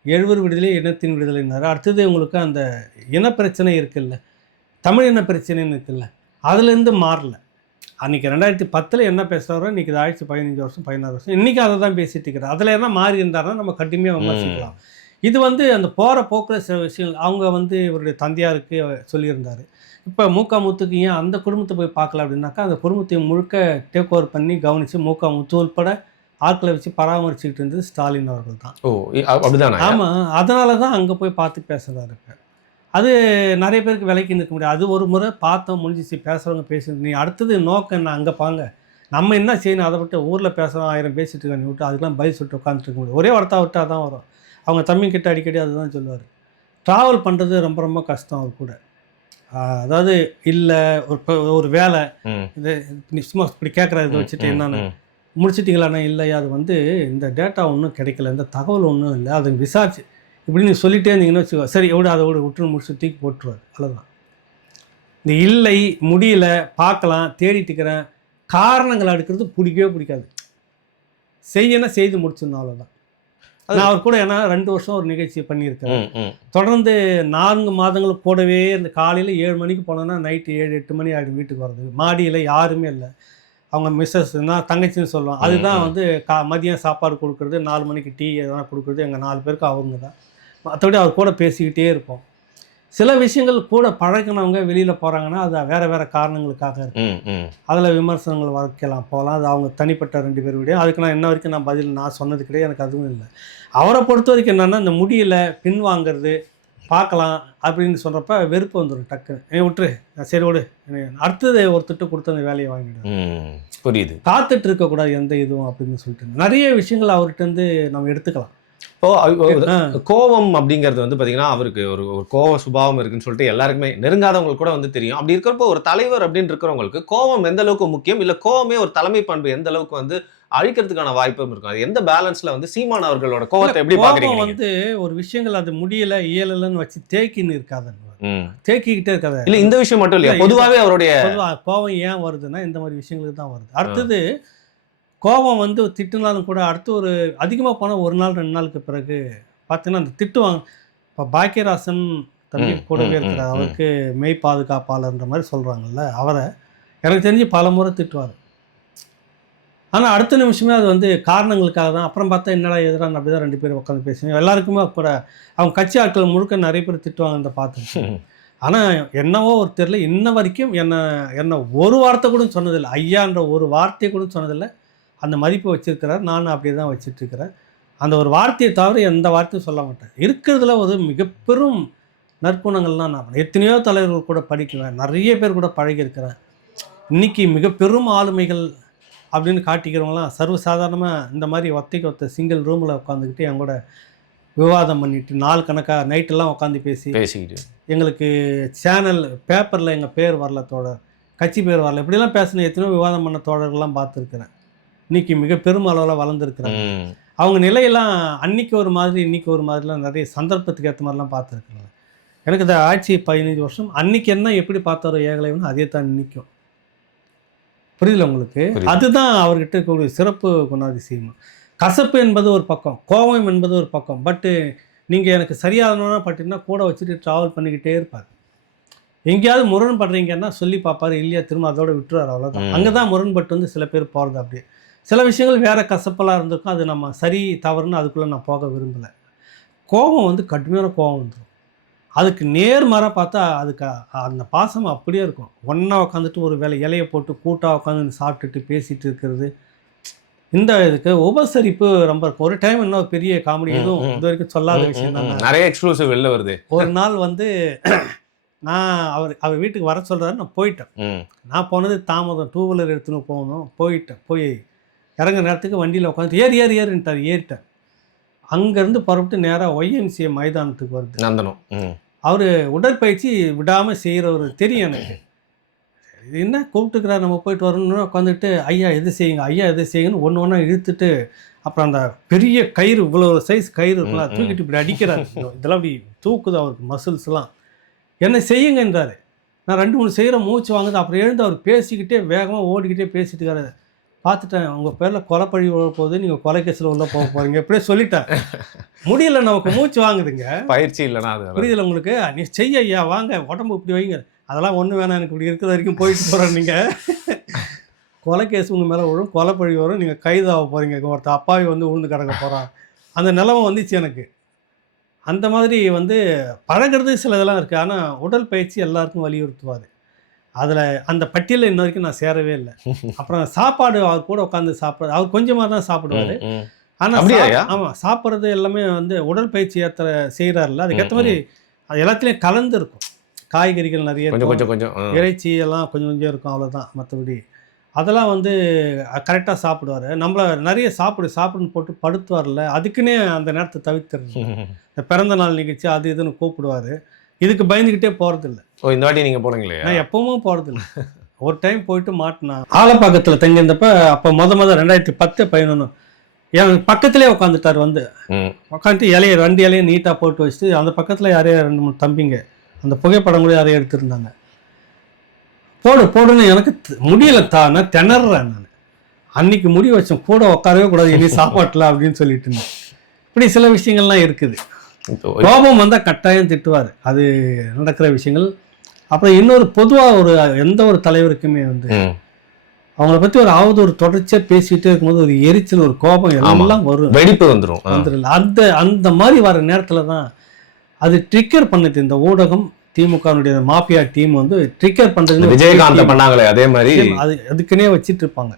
70 விடுதலையே இனத்தின் விடுதலைன்னாரு. அடுத்தது உங்களுக்கு அந்த இனப்பிரச்சனை இருக்குல்ல, தமிழ் இன பிரச்சனைன்னு இருக்குல்ல, அதுலேருந்து மாறல. அன்றைக்கி 2010 என்ன பேசுகிறாரோ இன்றைக்கி இது ஆயிடுச்சு 15 வருஷம் 16 வருஷம் இன்றைக்கி அதை தான் பேசிகிட்டு இருக்கிறார். அதில் என்ன மாறி இருந்தாருன்னா நம்ம கடுமையாக விமர்சிக்கலாம். இது அந்த போகிற போக்கில் சில விஷயங்கள் அவங்க இவருடைய தந்தையாருக்கு சொல்லியிருந்தார். இப்போ முத்துக்கு ஏன் அந்த குடும்பத்தை போய் பார்க்கல அப்படின்னாக்கா, அந்த குடும்பத்தை முழுக்க டேக் ஓவர் பண்ணி கவனித்து முத்து உள்பட ஆட்களை வச்சு பராமரிச்சுக்கிட்டு இருந்தது ஸ்டாலின் அவர்கள் தான். ஓ அப்படிதான். ஆமாம், அதனால தான் அங்கே போய் பார்த்து பேசுகிறாரு. இப்போ அது நிறைய பேருக்கு விலைக்கு நிற்க முடியாது. அது ஒரு முறை பார்த்தோம் முடிஞ்சிச்சு, பேசுகிறவங்க பேசுறது. நீ அடுத்தது நோக்கம் என்ன, அங்கே பாங்க நம்ம என்ன செய்யணும், அதை விட்டு ஊரில் பேசுகிறோம் 1000 பேசிட்டு இருக்க நீ விட்டு அதுக்கெலாம் பதில் சொல்லிட்டு உட்காந்துட்டு இருக்க முடியும். ஒரே வார்த்தை விட்டால் தான் வரும். அவங்க தம்பிக்கிட்ட அடிக்கடி அதுதான் சொல்லுவார். ட்ராவல் பண்ணுறது ரொம்ப ரொம்ப கஷ்டம் அவர் கூட. அதாவது இல்லை ஒரு வேலை இது சும்மா இப்படி கேட்குற இதை வச்சுட்டு என்னென்னு முடிச்சிட்டிங்களாண்ணா, இல்லையா அது இந்த டேட்டா ஒன்றும் கிடைக்கல, இந்த தகவல் ஒன்றும் இல்லை, அதை விசாரிச்சு இப்படி நீங்கள் சொல்லிகிட்டே இருந்தீங்கன்னு வச்சுக்கோ, சரி எவ்வளோ அதை விட்டு முடிச்சு தூக்கி போட்டுருவார். அவ்வளோதான். இந்த இல்லை முடியல பார்க்கலாம் தேடிட்டு இருக்கிறேன் காரணங்கள் அடுக்கிறது பிடிக்கவே பிடிக்காது. செய்யணும் செய்து முடிச்சிடணும், அவ்வளோதான். நான் அவர் கூட ஏன்னா 2 வருஷம் ஒரு நிகழ்ச்சி பண்ணியிருக்கேன். தொடர்ந்து 4 மாதங்களுக்கு கூடவே இந்த காலையில் 7 மணிக்கு போனோன்னா நைட்டு 7-8 மணி ஆகிடும் வீட்டுக்கு வர்றது. மாடியில் யாருமே இல்லை. அவங்க மிஸ்ஸஸ்னா தங்கச்சின்னு சொல்லுவாங்க. அதுதான் மதியம் சாப்பாடு கொடுக்குறது, 4 மணிக்கு டீ எதனா கொடுக்குறது எங்கள் 4 பேருக்கு அவங்க தான். மற்றபடி அவர் கூட பேசிக்கிட்டே இருப்போம். சில விஷயங்கள் கூட பழகினவங்க வெளியில் போகிறாங்கன்னா அது வேறு வேறு காரணங்களுக்காக இருக்கு. அதில் விமர்சனங்கள் வைக்கலாம் போகலாம். அது அவங்க தனிப்பட்ட 2 பேர் விட. அதுக்கு நான் இன்ன வரைக்கும் நான் பதில் நான் சொன்னது கிடையாது. எனக்கு அதுவும் இல்லை. அவரை பொறுத்த வரைக்கும் என்னென்னா இந்த முடியல பின்வாங்கிறது பார்க்கலாம் அப்படின்னு சொல்கிறப்ப வெறுப்பு வந்துடும் டக்குன்னு. விட்டுரு சரி விடு அடுத்தது ஒரு திட்டு கொடுத்து அந்த வேலையை வாங்கிடுவேன். புரியுது. காத்துட்டு இருக்கக்கூடாது எந்த இதுவும் அப்படின்னு சொல்லிட்டு நிறைய விஷயங்கள் அவர்கிட்ட நம்ம எடுத்துக்கலாம். இப்போ கோவம் அப்படிங்கிறது வந்து பார்த்தீங்கன்னா அவருக்கு ஒரு கோவ சுபாவம் இருக்குன்னு சொல்லிட்டு எல்லாருக்குமே நெருங்காதவங்களுக்கு கூட வந்து தெரியும். அப்படி இருக்கிறப்போ ஒரு தலைவர் அப்படின்னு இருக்கிறவங்களுக்கு கோவம் எந்த அளவுக்கு முக்கியம், இல்லை கோவமே ஒரு தலைமை பண்பு எந்த அளவுக்கு வந்து அழிக்கிறதுக்கான வாய்ப்பும் இருக்கும்? அது எந்த பேலன்ஸ்ல வந்து சீமான் அவர்களோட கோவத்தை எப்படி பாக்குறீங்க? வந்து ஒரு விஷயங்கள் அது முடியல இயலன்னு வச்சு தேக்கின்னு இருக்காது, தேக்கிக்கிட்டே இருக்காது. இல்ல இந்த விஷயம் மட்டும் இல்லையா, பொதுவாகவே அவருடைய கோவம் ஏன் வருதுன்னா இந்த மாதிரி விஷயங்களுக்கு தான் வருது. அடுத்தது கோபம் வந்து திட்டுனாலும் கூட அடுத்து ஒரு அதிகமாக போனால் 1 நாள் 2 நாளுக்கு பிறகு பார்த்தீங்கன்னா அந்த திட்டுவாங்க. இப்போ பாக்கியராசன் தம்பி கூடவே இருக்கிறார், அவருக்கு மெய் பாதுகாப்பாளர்ன்ற மாதிரி சொல்கிறாங்கல்ல, அவரை எனக்கு தெரிஞ்சு பல முறை திட்டுவார். ஆனால் அடுத்த நிமிஷமே அது வந்து காரணங்களுக்காக தான். அப்புறம் பார்த்தா என்னடா எதிரான அப்படி தான் 2 பேரும் உட்காந்து பேசுவேன். எல்லாருக்குமே கூட அவங்க கட்சி ஆட்கள் முழுக்க நிறைய பேர் திட்டுவாங்கன்ற பார்த்துருக்கேன். ஆனால் என்னவோ ஒரு தெரியல இன்ன வரைக்கும் என்ன ஒரு வார்த்தை கூட சொன்னதில்லை, ஐயான்ற ஒரு வார்த்தையை கூட சொன்னதில்லை. அந்த மதிப்பை வச்சுருக்கிறார், நானும் அப்படியே தான் வச்சிட்ருக்கிறேன். அந்த ஒரு வார்த்தையை தவிர எந்த வார்த்தையும் சொல்ல மாட்டேன். இருக்கிறதுல ஒரு மிகப்பெரும் நற்குணங்கள்லாம் நான் எத்தனையோ தலைவர்கள் கூட படிக்குவேன், நிறைய பேர் கூட பழகியிருக்கிறேன். இன்றைக்கி மிக பெரும் ஆளுமைகள் அப்படின்னு காட்டிக்கிறவங்களாம் சர்வசாதாரணமாக இந்த மாதிரி ஒத்த சிங்கிள் ரூமில் உட்காந்துக்கிட்டு என் கூட விவாதம் பண்ணிவிட்டு நாள் கணக்காக நைட்டெல்லாம் உட்காந்து பேசிக்கிட்டு எங்களுக்கு சேனல் பேப்பரில் எங்கள் பேர் வரல தோழர், கட்சி பேர் வரல, இப்படிலாம் பேசின எத்தனையோ விவாதம் பண்ண தோழர்கள்லாம் பார்த்துருக்குறேன். இன்றைக்கி மிக பெரும் அளவில் வளர்ந்துருக்குறாங்க. அவங்க நிலையெல்லாம் அன்றைக்கி ஒரு மாதிரி இன்றைக்கி ஒரு மாதிரிலாம் நிறைய சந்தர்ப்பத்துக்கு ஏற்ற மாதிரிலாம் பார்த்துருக்குறாங்க. எனக்கு இந்த ஆட்சி 15 வருஷம் அன்றைக்கி என்ன எப்படி பார்த்தாரோ ஏகலைவன் அதே தான் நிற்கும். புரியுதுல உங்களுக்கு? அதுதான் அவர்கிட்ட இருக்கக்கூடிய சிறப்பு குணாதிசயம். கசப்பு என்பது ஒரு பக்கம், கோபம் என்பது ஒரு பக்கம். பட்டு நீங்கள் எனக்கு சரியானவனா பட்டினா கூட வச்சுட்டு ட்ராவல் பண்ணிக்கிட்டே இருப்பார். எங்கேயாவது முரண்படுறீங்கன்னா சொல்லி பார்ப்பார், இல்லையா திரும்ப அதோட விட்டுருவார், அவ்வளோதான். அங்கே தான் முரண்பட்டு வந்து சில பேர் போகிறது. அப்படியே சில விஷயங்கள் வேறு கசப்பெல்லாம் இருந்திருக்கும், அது நம்ம சரி தவறுன்னு அதுக்குள்ளே நான் போக விரும்பலை. கோபம் வந்து கடுமையான கோபம் வந்துடும். அதுக்கு நேர்மாறாக பார்த்தா அதுக்கு அந்த பாசம் அப்படியே இருக்கும். ஒன்றா உட்காந்துட்டு ஒரு இலையை போட்டு கூட்டாக உட்காந்து சாப்பிட்டுட்டு பேசிகிட்டு இருக்கிறது, இந்த இதுக்கு உபசரிப்பு ரொம்ப இருக்கும். ஒரு டைம் இன்னும் பெரிய காமெடி எதுவும் இது வரைக்கும் சொல்லாத விஷயம் தான், நிறைய எக்ஸ்க்ளூசிவ் வெளில வருது. ஒரு நாள் வந்து நான் அவர் வீட்டுக்கு வர சொல்கிறாரு, நான் போயிட்டேன். நான் போனது தாமதம், 2 வீலர் எடுத்துன்னு போகணும். போய் இறங்குற நேரத்துக்கு வண்டியில் உட்காந்து ஏறிட்டார். ஏறிட்டேன். அங்கேருந்து புறப்பட்டு நேராக YMCA மைதானத்துக்கு வருது நந்தனம். அவர் உடற்பயிற்சி விடாமல் செய்கிறவர் தெரியும் எனக்கு. இது என்ன கூப்பிட்டுக்கிறார், நம்ம போயிட்டு வரணும்னு உட்காந்துட்டு ஐயா எது செய்யுங்கன்னு ஒன்று ஒன்றா இழுத்துட்டு, அப்புறம் அந்த பெரிய கயிறு இவ்வளோ சைஸ் கயிறு இருக்கலாம் தூக்கிட்டு இப்படி அடிக்கிறார். இதெல்லாம் அப்படி தூக்குது அவருக்கு மசில்ஸ்லாம். என்ன செய்யுங்கன்றாரு. நான் 2-3 செய்கிற மூச்சு வாங்குது. அப்புறம் எழுந்து அவர் பேசிக்கிட்டே வேகமாக ஓடிக்கிட்டே பேசிட்டு இருக்காரு. பார்த்துட்டேன், உங்கள் பேரில் கொலைப்பழி உள்ள போகுது, நீங்கள் கொலை கேஸில் உள்ளே போக போகிறீங்க இப்படியே சொல்லிட்டேன். முடியல, நமக்கு மூச்சு வாங்குதுங்க, பயிற்சி இல்லைனா அது புரியுதில்ல உங்களுக்கு. நீ செய்ய ஐயா வாங்க, உடம்பு இப்படி வைங்க, அதெல்லாம் ஒன்றும் வேணாம், எனக்கு இப்படி இருக்கிற வரைக்கும் போயிட்டு போகிறேன். நீங்கள் கொலை கேஸ் உங்கள் மேலே விழும், கொலைப்பழி வரும், நீங்கள் கைதாக போகிறீங்க, ஒருத்தர் அப்பாவி வந்து உழுந்து கிடக்க போகிறான், அந்த நிலைமை வந்துச்சு எனக்கு. அந்த மாதிரி வந்து பழகிறது சில இதெல்லாம் இருக்குது. ஆனால் உடல் பயிற்சி எல்லாருக்கும் வலியுறுத்துவார். அதில் அந்த பட்டியலில் இன்ன வரைக்கும் நான் சேரவே இல்லை. அப்புறம் சாப்பாடு அவர் கூட உட்காந்து சாப்பிட்றது, அவர் கொஞ்சமாக தான் சாப்பிடுவார். ஆனால் ஆமாம், சாப்பிட்றது எல்லாமே வந்து உடற்பயிற்சி செய்கிறாருல்ல, அதுக்கேற்ற மாதிரி அது எல்லாத்துலேயும் கலந்து இருக்கும். காய்கறிகள் நிறைய கொஞ்சம் இறைச்சி எல்லாம் கொஞ்சம் இருக்கும், அவ்வளோதான். மற்றபடி அதெல்லாம் வந்து கரெக்டாக சாப்பிடுவார். நம்மளை நிறைய சாப்பிடுன்னு போட்டு படுத்துவார்ல, அதுக்குன்னே அந்த நேரத்தை தவிர்த்துருங்க. இந்த பிறந்த நாள் நிகழ்ச்சி அது இதுன்னு கூப்பிடுவார். இதுக்கு பயந்துக்கிட்டே போகிறதில்ல. இந்த வாட்டி நீங்கள் போனீங்களே? நான் எப்பவும் போகிறதில்ல. ஒரு டைம் போயிட்டு மாட்டினா ஆலப்பாக்கத்தில் தங்கியிருந்தப்ப, அப்போ 2010-11 என் பக்கத்துலேயே உட்காந்துட்டார். வந்து உட்காந்துட்டு 2 இலையை நீட்டாக போட்டு வச்சுட்டு, அந்த பக்கத்தில் யாரையோ 2-3 தம்பிங்க அந்த புகைப்படம் கூட யாரையும் எடுத்துருந்தாங்க. போடுன்னு எனக்கு முடியல, நான் திணறேன். நான் அன்னைக்கு முடி வச்சேன், கூட உட்காரவே கூடாது இனி சாப்பாட்டில் அப்படின்னு சொல்லிட்டு இருந்தேன். இப்படி சில விஷயங்கள்லாம் இருக்குது. கோபம் வந்தால் கட்டாயம் திட்டுவார், அது நடக்கிற விஷயங்கள். அப்புறம் இன்னொரு பொதுவாக எந்த ஒரு தலைவருக்குமே வந்து அவங்கள பற்றி ஒரு தொடர்ச்சியாக பேசிக்கிட்டே இருக்கும்போது ஒரு எரிச்சல், ஒரு கோபம் எல்லாம் வரும், வெடிப்பு வந்துடும். அந்த மாதிரி வர நேரத்தில் தான் அது ட்ரிக்கர் பண்ணுது இந்த ஊடகம், திமுகனுடைய மாஃபியா டீம் வந்து ட்ரிக்கர் பண்றது விஜயகாந்த் பண்ணாங்களே அதே மாதிரி அது அதுக்குன்னே வச்சிட்டு இருப்பாங்க.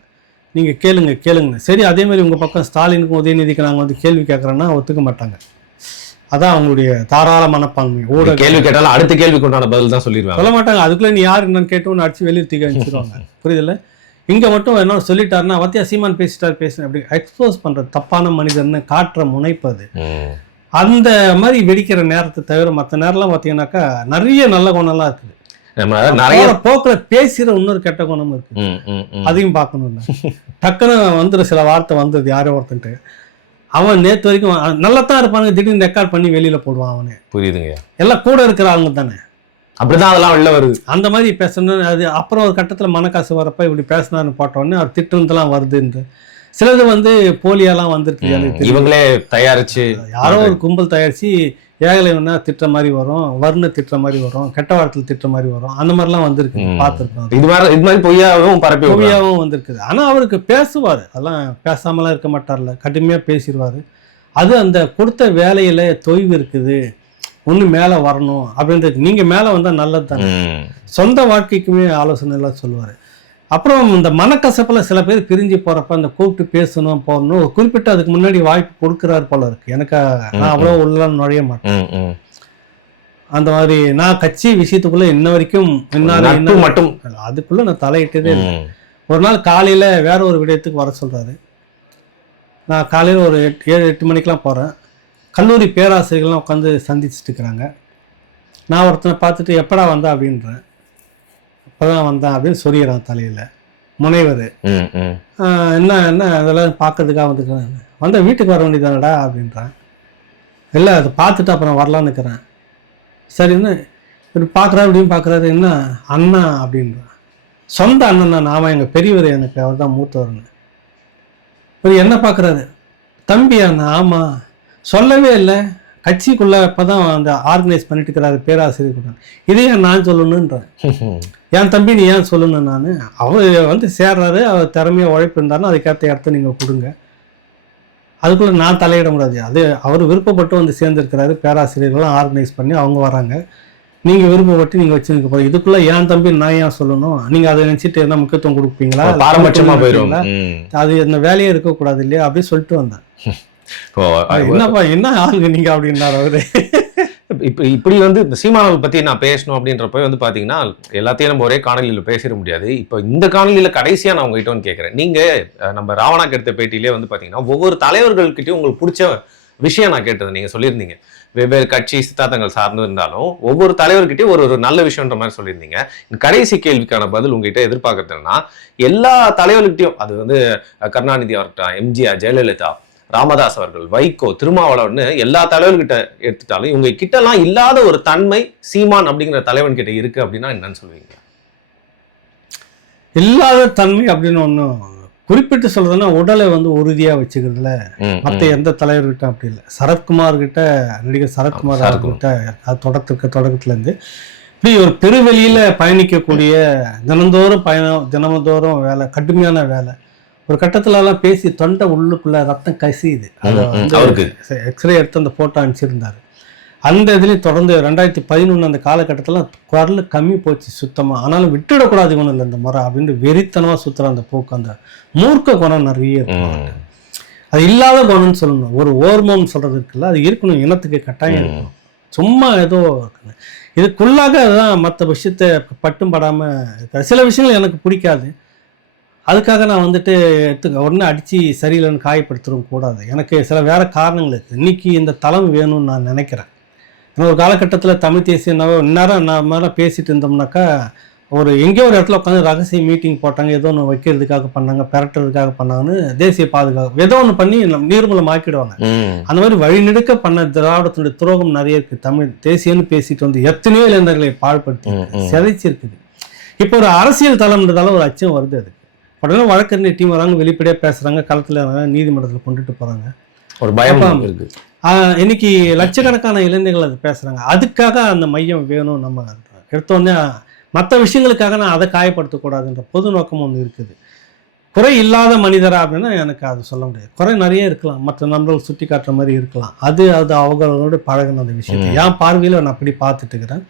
நீங்க கேளுங்க. சரி, அதே மாதிரி உங்க பக்கம் ஸ்டாலினுக்கும் உதயநிதிக்கு நாங்க வந்து கேள்வி கேட்கறோம்னா ஒத்துக்க மாட்டாங்க. அதான் அவங்களுடைய தாராள மனப்பான்மை. ஊடக கேள்வி கேட்டாலும் அடுத்த கேள்விக்கு உண்டான பதில் தான் சொல்லிடுவாங்க, சொல்ல மாட்டாங்க. அதுக்குள்ள நீ யாரு என்னன்னு கேட்டோன்னு அடிச்சு வெளியே தூக்கி அனுப்பிச்சிருவாங்க. புரியுதுல்ல? இங்க மட்டும் என்ன சொல்லிட்டாருன்னா வத்தியா சீமான் பேசுறேன் அப்படி எக்ஸ்போஸ் பண்ற தப்பான மனிதர்னு காட்டுற முனைப்பது. அந்த மாதிரி வெடிக்கிற நேரத்தை தவிர மற்ற நேரம்லாம் பார்த்தீங்கன்னாக்கா நிறைய நல்ல குணம்லாம் இருக்குது. நிறைய போக்குல பேசுற இன்னொரு கெட்ட குணம் இருக்கு, அதையும் பார்க்கணும்ல. டக்குன்னு வந்துரு சில வார்த்தை வந்தது யாரோ ஒருத்தன்ட்டு, அவன் நேற்று வரைக்கும் நல்லா தான் இருப்பானுங்க, திடீர்னு ரெக்கார்ட் பண்ணி வெளியில போடுவான். அவனே புரியுதுங்க, எல்லாம் கூட இருக்கிற ஆளுங்க தானே, அப்படிதான் அதெல்லாம் வெளில வருது. அந்த மாதிரி பேசணும். அது அப்புறம் ஒரு கட்டத்தில் மனக்காசு வரப்ப இப்படி பேசினாருன்னு போட்டோடனே அவர் திட்டுறதுலாம் வருதுன்னு சிலது வந்து போலியாலாம் வந்துருக்கு. இவங்களே தயாரிச்சு யாரோ ஒரு கும்பல் தயாரிச்சு ஏகலைவனா திட்டுற மாதிரி வரும், வர்ண திட்டுற மாதிரி வரும், கெட்ட வார்த்தையில் திட்டுற மாதிரி வரும். அந்த மாதிரிலாம் வந்திருக்கு, பார்த்துருக்கோம். இது மாதிரி பொய்யாவும் வந்திருக்குது. ஆனால் அவருக்கு பேசுவார், அதெல்லாம் பேசாமலாம் இருக்க மாட்டார்ல, கடுமையாக பேசிடுவார். அது அந்த கொடுத்த வேலையில் தொய்வு இருக்குது, ஒன்று மேலே வரணும் அப்படின்றது. நீங்கள் மேலே வந்தால் நல்லது தானே. சொந்த வாழ்க்கைக்குமே ஆலோசனை எல்லாம் சொல்லுவார். அப்புறம் இந்த மனக்கசப்பில் சில பேர் பிரிஞ்சு போகிறப்ப அந்த கூப்பிட்டு பேசணும் போகணும் குறிப்பிட்ட அதுக்கு முன்னாடி வாய்ப்பு கொடுக்குறாரு போல இருக்கு. எனக்கு நான் அவ்வளோ உள்ள நுழைய மாட்டேன். அந்த மாதிரி நான் கட்சி விஷயத்துக்குள்ள இன்ன வரைக்கும் என்ன மட்டும் அதுக்குள்ள நான் தலையிட்டதே இல்லை. ஒரு நாள் காலையில் வேற ஒரு விடயத்துக்கு வர சொல்கிறாரு. நான் காலையில் ஒரு 7-8 மணிக்கெலாம் போகிறேன். கல்லூரி பேராசிரியர்கள்லாம் உட்காந்து சந்திச்சுட்டு இருக்கிறாங்க. நான் ஒருத்தனை பார்த்துட்டு எப்படா வந்தா அப்படின்றேன். இப்போதான் வந்தேன் அப்படின்னு சொல்லிடுறான் தலையில். முனைவர் என்ன அதெல்லாம் பார்க்கறதுக்காக வந்துக்கிறேன். வந்த வீட்டுக்கு வர வேண்டியதானடா அப்படின்றான். இல்லை அதை பார்த்துட்டு அப்புறம் வரலான்னு இருக்கிறேன். சரின்னு இப்படி பார்க்குறா அப்படின்னு பார்க்குறாரு. என்ன அண்ணா அப்படின்றான். சொந்த அண்ணன் தான், நாம எங்கள் பெரியவர், எனக்கு அவர் தான் மூத்தவர்னு. இவர் என்ன பார்க்குறாரு, தம்பி அண்ணா. ஆமாம், சொல்லவே இல்லை, கட்சிக்குள்ள இப்போதான் அந்த ஆர்கனைஸ் பண்ணிட்டு இருக்கிறாரு பேராசிரியர் கூட. இதையே நான் சொல்லணுன்றேன். என் தம்பி நீ ஏன் சொல்லணும்? நான் அவர் வந்து சேர்றாரு, அவர் திறமையாக உழைப்பு இருந்தாருன்னா அதுக்கேற்ற இடத்த நீங்கள் கொடுங்க. அதுக்குள்ளே நான் தலையிட முடியாது. அது அவர் விருப்பப்பட்டு வந்து சேர்ந்துருக்கிறாரு, பேராசிரியர்கள்லாம் ஆர்கனைஸ் பண்ணி அவங்க வராங்க. நீங்கள் விருப்பப்பட்டு நீங்கள் வச்சுருக்க போகிறீங்க. இதுக்குள்ளே என் தம்பி நான் ஏன் சொல்லணும்? நீங்கள் அதை நினச்சிட்டு என்ன முக்கியத்துவம் கொடுப்பீங்களா? பாரபட்சமாக போயிடுவீங்களா? அது இந்த வேலையே இருக்கக்கூடாது இல்லையா அப்படின்னு சொல்லிட்டு வந்தேன். என்னப்பா என்ன ஆளுங்க நீங்க அப்படின்னாரு அவரு. இப்படி வந்து இந்த சீமானவர்கள் பத்தி நான் பேசணும் அப்படின்றப்ப வந்து பாத்தீங்கன்னா எல்லாத்தையும் நம்ம ஒரே காணொலியில பேசிட முடியாது. இப்போ இந்த காணொலியில கடைசியா நான் உங்ககிட்ட வந்து கேட்கறேன். நீங்க நம்ம ராவணாக்கு எடுத்த பேட்டியிலே வந்து பாத்தீங்கன்னா ஒவ்வொரு தலைவர்கள்கிட்டயும் உங்களுக்கு பிடிச்ச விஷயம் நான் கேட்டது நீங்க சொல்லியிருந்தீங்க. வெவ்வேறு கட்சி சித்தாந்தங்கள் சார்ந்து இருந்தாலும் ஒவ்வொரு தலைவர்கிட்டயும் ஒரு நல்ல விஷயம்ன்ற மாதிரி சொல்லியிருந்தீங்க. கடைசி கேள்விக்கான பதில் உங்ககிட்ட எதிர்பார்க்கறதுன்னா, எல்லா தலைவர்கிட்டையும், அது வந்து கருணாநிதி அவர்கிட்ட, எம்ஜிஆர், ஜெயலலிதா, ராமதாஸ் அவர்கள், வைகோ, திருமாவளவன்னு எல்லா தலைவர்கிட்ட எடுத்துட்டாலும் இவங்க கிட்ட எல்லாம் இல்லாத ஒரு தன்மை சீமான் அப்படிங்கிற தலைவன் கிட்ட இருக்கு அப்படின்னா என்னன்னு சொல்லுவீங்க? இல்லாத தன்மை அப்படின்னு ஒன்றும் குறிப்பிட்டு சொல்றதுன்னா, உடலை வந்து உறுதியா வச்சுக்கிறதுல மற்ற எந்த தலைவர்கிட்ட அப்படி இல்லை. சரத்குமார் கிட்ட, நடிகர் சரத்குமார் அவர்கிட்ட தொடக்கத்துல இருந்து இப்படி ஒரு பெருவெளியில பயணிக்கக்கூடிய, தினந்தோறும் தினந்தோறும் வேலை, கடுமையான வேலை. ஒரு கட்டத்துலலாம் பேசி தொண்டை உள்ளுக்குள்ள ரத்தம் கசியுது. அதை வந்து எக்ஸ்ரே எடுத்து அந்த போட்டோ அனுப்பிச்சிருந்தாரு. அந்த இதுலேயும் தொடர்ந்து 2011 அந்த காலகட்டத்தில் குரல் கம்மி போச்சு சுத்தமாக. ஆனாலும் விட்டுடக்கூடாது குணம் இல்லை இந்த முறை அப்படின்னு வெறித்தனமாக சுற்றுற அந்த போக்கு, அந்த மூர்க்க குணம் நிறைய இருக்கும். அது இல்லாத குணம்னு சொல்லணும். ஒரு ஓர்மோன்னு சொல்றது இருக்குல்ல, அது இருக்கணும், இனத்துக்கு கட்டாயம் இருக்கணும். சும்மா ஏதோ இருக்குங்க. இதுக்குள்ளாக அதுதான் மற்ற விஷயத்த பட்டும் படாமல் இருக்க. சில விஷயங்கள் எனக்கு பிடிக்காது, அதுக்காக நான் வந்துட்டு உடனே அடித்து சரியில்லைன்னு காயப்படுத்தவும் கூடாது. எனக்கு சில வேறு காரணங்கள் இருக்குது. இன்றைக்கி இந்த தளம் வேணும்னு நான் நினைக்கிறேன். ஏன்னா ஒரு காலகட்டத்தில் தமிழ் தேசியனாவோ இந்நேரம் நான் மேலே பேசிகிட்டு இருந்தோம்னாக்கா, ஒரு எங்கேயோ ஒரு இடத்துல உட்காந்து ரகசிய மீட்டிங் போட்டாங்க, ஏதோ ஒன்று வைக்கிறதுக்காக பண்ணாங்க, பெரட்டுறதுக்காக பண்ணாங்கன்னு தேசிய பாதுகாப்பு ஏதோ ஒன்று பண்ணி நிர்மூலமாக்கிடுவாங்க. அந்த மாதிரி வழிநெடுக்க பண்ண திராவிடத்தினுடைய துரோகம் நிறைய இருக்குது. தமிழ் தேசியன்னு பேசிட்டு வந்து எத்தனையோ இளைஞர்களை பாழ்படுத்தி சிதைச்சிருக்குது. இப்போ ஒரு அரசியல் தளம்ன்றதால ஒரு அச்சம் வருது. அதுக்கு உடனே வழக்கறிஞர் டீம் வராங்க, வெளிப்படையாக பேசுகிறாங்க, களத்தில் நீதிமன்றத்தில் கொண்டுட்டு போகிறாங்க. ஒரு பயம் இருக்கு. இன்னைக்கு லட்சக்கணக்கான இளைஞர்கள் அது பேசுகிறாங்க. அதுக்காக அந்த மையம் வேணும். நம்ம எடுத்தோடனே மற்ற விஷயங்களுக்காக நான் அதை காயப்படுத்தக்கூடாதுன்ற பொது நோக்கம் ஒன்று இருக்குது. குறை இல்லாத மனிதரா அப்படின்னா எனக்கு அது சொல்ல முடியாது. குறை நிறைய இருக்கலாம், மற்ற நண்பர்கள் சுட்டி காட்டுற மாதிரி இருக்கலாம். அது அவங்களோட பழகின அந்த விஷயத்தை என் பார்வையில் நான் அப்படி பார்த்துட்டு இருக்கிறேன்.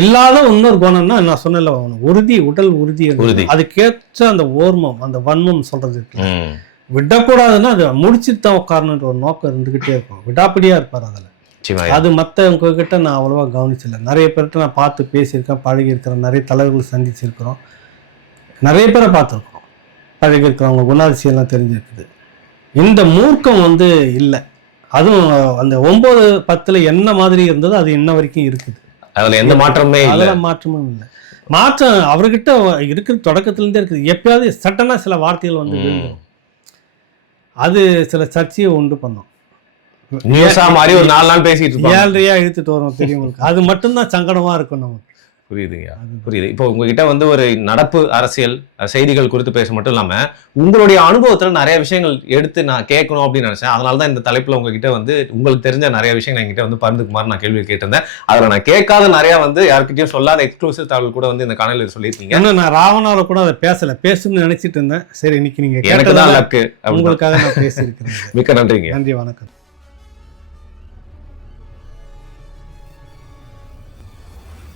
இல்லாத இன்னொரு குணம்னா நான் சொன்னல உறுதி, உடல் உறுதி. உறுதி. அதுக்கேற்ற அந்த ஓர்மம், அந்த வன்மம் சொல்றது இருக்கு. ம். விடக்கூடாதுன்னா அதை முடிச்சுட்டு தான் உட்காரணுன்ற ஒரு நோக்கம் இருந்துகிட்டே இருக்கும். விடாப்பிடியா இருப்பார் அதில். நிச்சயமா. அது மற்றவங்க கிட்ட நான் அவ்வளோவா கவனிச்சில்லை. நிறைய பேர்கிட்ட நான் பார்த்து பேசியிருக்கேன், பழகியிருக்கிறேன், நிறைய தலைவர்கள் சந்திச்சிருக்கிறோம், நிறைய பேரை பார்த்துருக்கோம், பழகியிருக்கிறவங்க குணாதிசயம்லாம் தெரிஞ்சிருக்குது. இந்த மூர்க்கம் வந்து இல்லை. அதுவும் அந்த 9-10 என்ன மாதிரி இருந்ததோ அது இன்ன வரைக்கும் இருக்குது. அதுல எந்த மாற்றமே இல்லை. அதெல்லாம் மாற்றமும் இல்லை. மாற்றம் அவர்கிட்ட இருக்கிற தொடக்கத்துலேருந்தே இருக்குது. எப்பயாவது சட்டனா சில வார்த்தைகள் வந்து விழுந்துடும். அது சில சர்ச்சையை உண்டு பண்ணும். நியூஸா மாதிரி ஒரு 4 நாள் பேசிட்டு இருப்பாங்க. 7:30 இழுத்துட்டு வரும் பெரியவங்களுக்கு. அது மட்டும்தான் சங்கடமா இருக்கும் நமக்கு. புரியுதுங்க, புரியுது. இப்போ உங்ககிட்ட வந்து ஒரு நடப்பு அரசியல் செய்திகள் குறித்து பேச மட்டும் இல்லாம உங்களுடைய அனுபவத்துல நிறைய விஷயங்கள் எடுத்து நான் கேட்கணும் அப்படின்னு நினைச்சேன். அதனாலதான் இந்த தலைப்புல உங்ககிட்ட வந்து உங்களுக்கு தெரிஞ்ச நிறைய விஷயங்கள் என்கிட்ட வந்து பகிர்ந்துக்குமாறு நான் கேள்வி கேட்டிருந்தேன். அதுல நான் கேட்காத நிறைய வந்து யாருக்கிட்டையும் சொல்லாத எக்ஸ்க்ளூசிவ் தகவல் கூட வந்து இந்த காணொலியில் சொல்லியிருக்கீங்க. ஏன்னா நான் ராவணாவை கூட அதை பேசணும்னு நினைச்சிட்டு இருந்தேன். சரி, இன்னைக்கு நீங்க எனக்கு தான் லக்கு. உங்களுக்காக நான் பேசியிருக்கிறேன். மிக்க நன்றிங்க. நன்றி, வணக்கம்.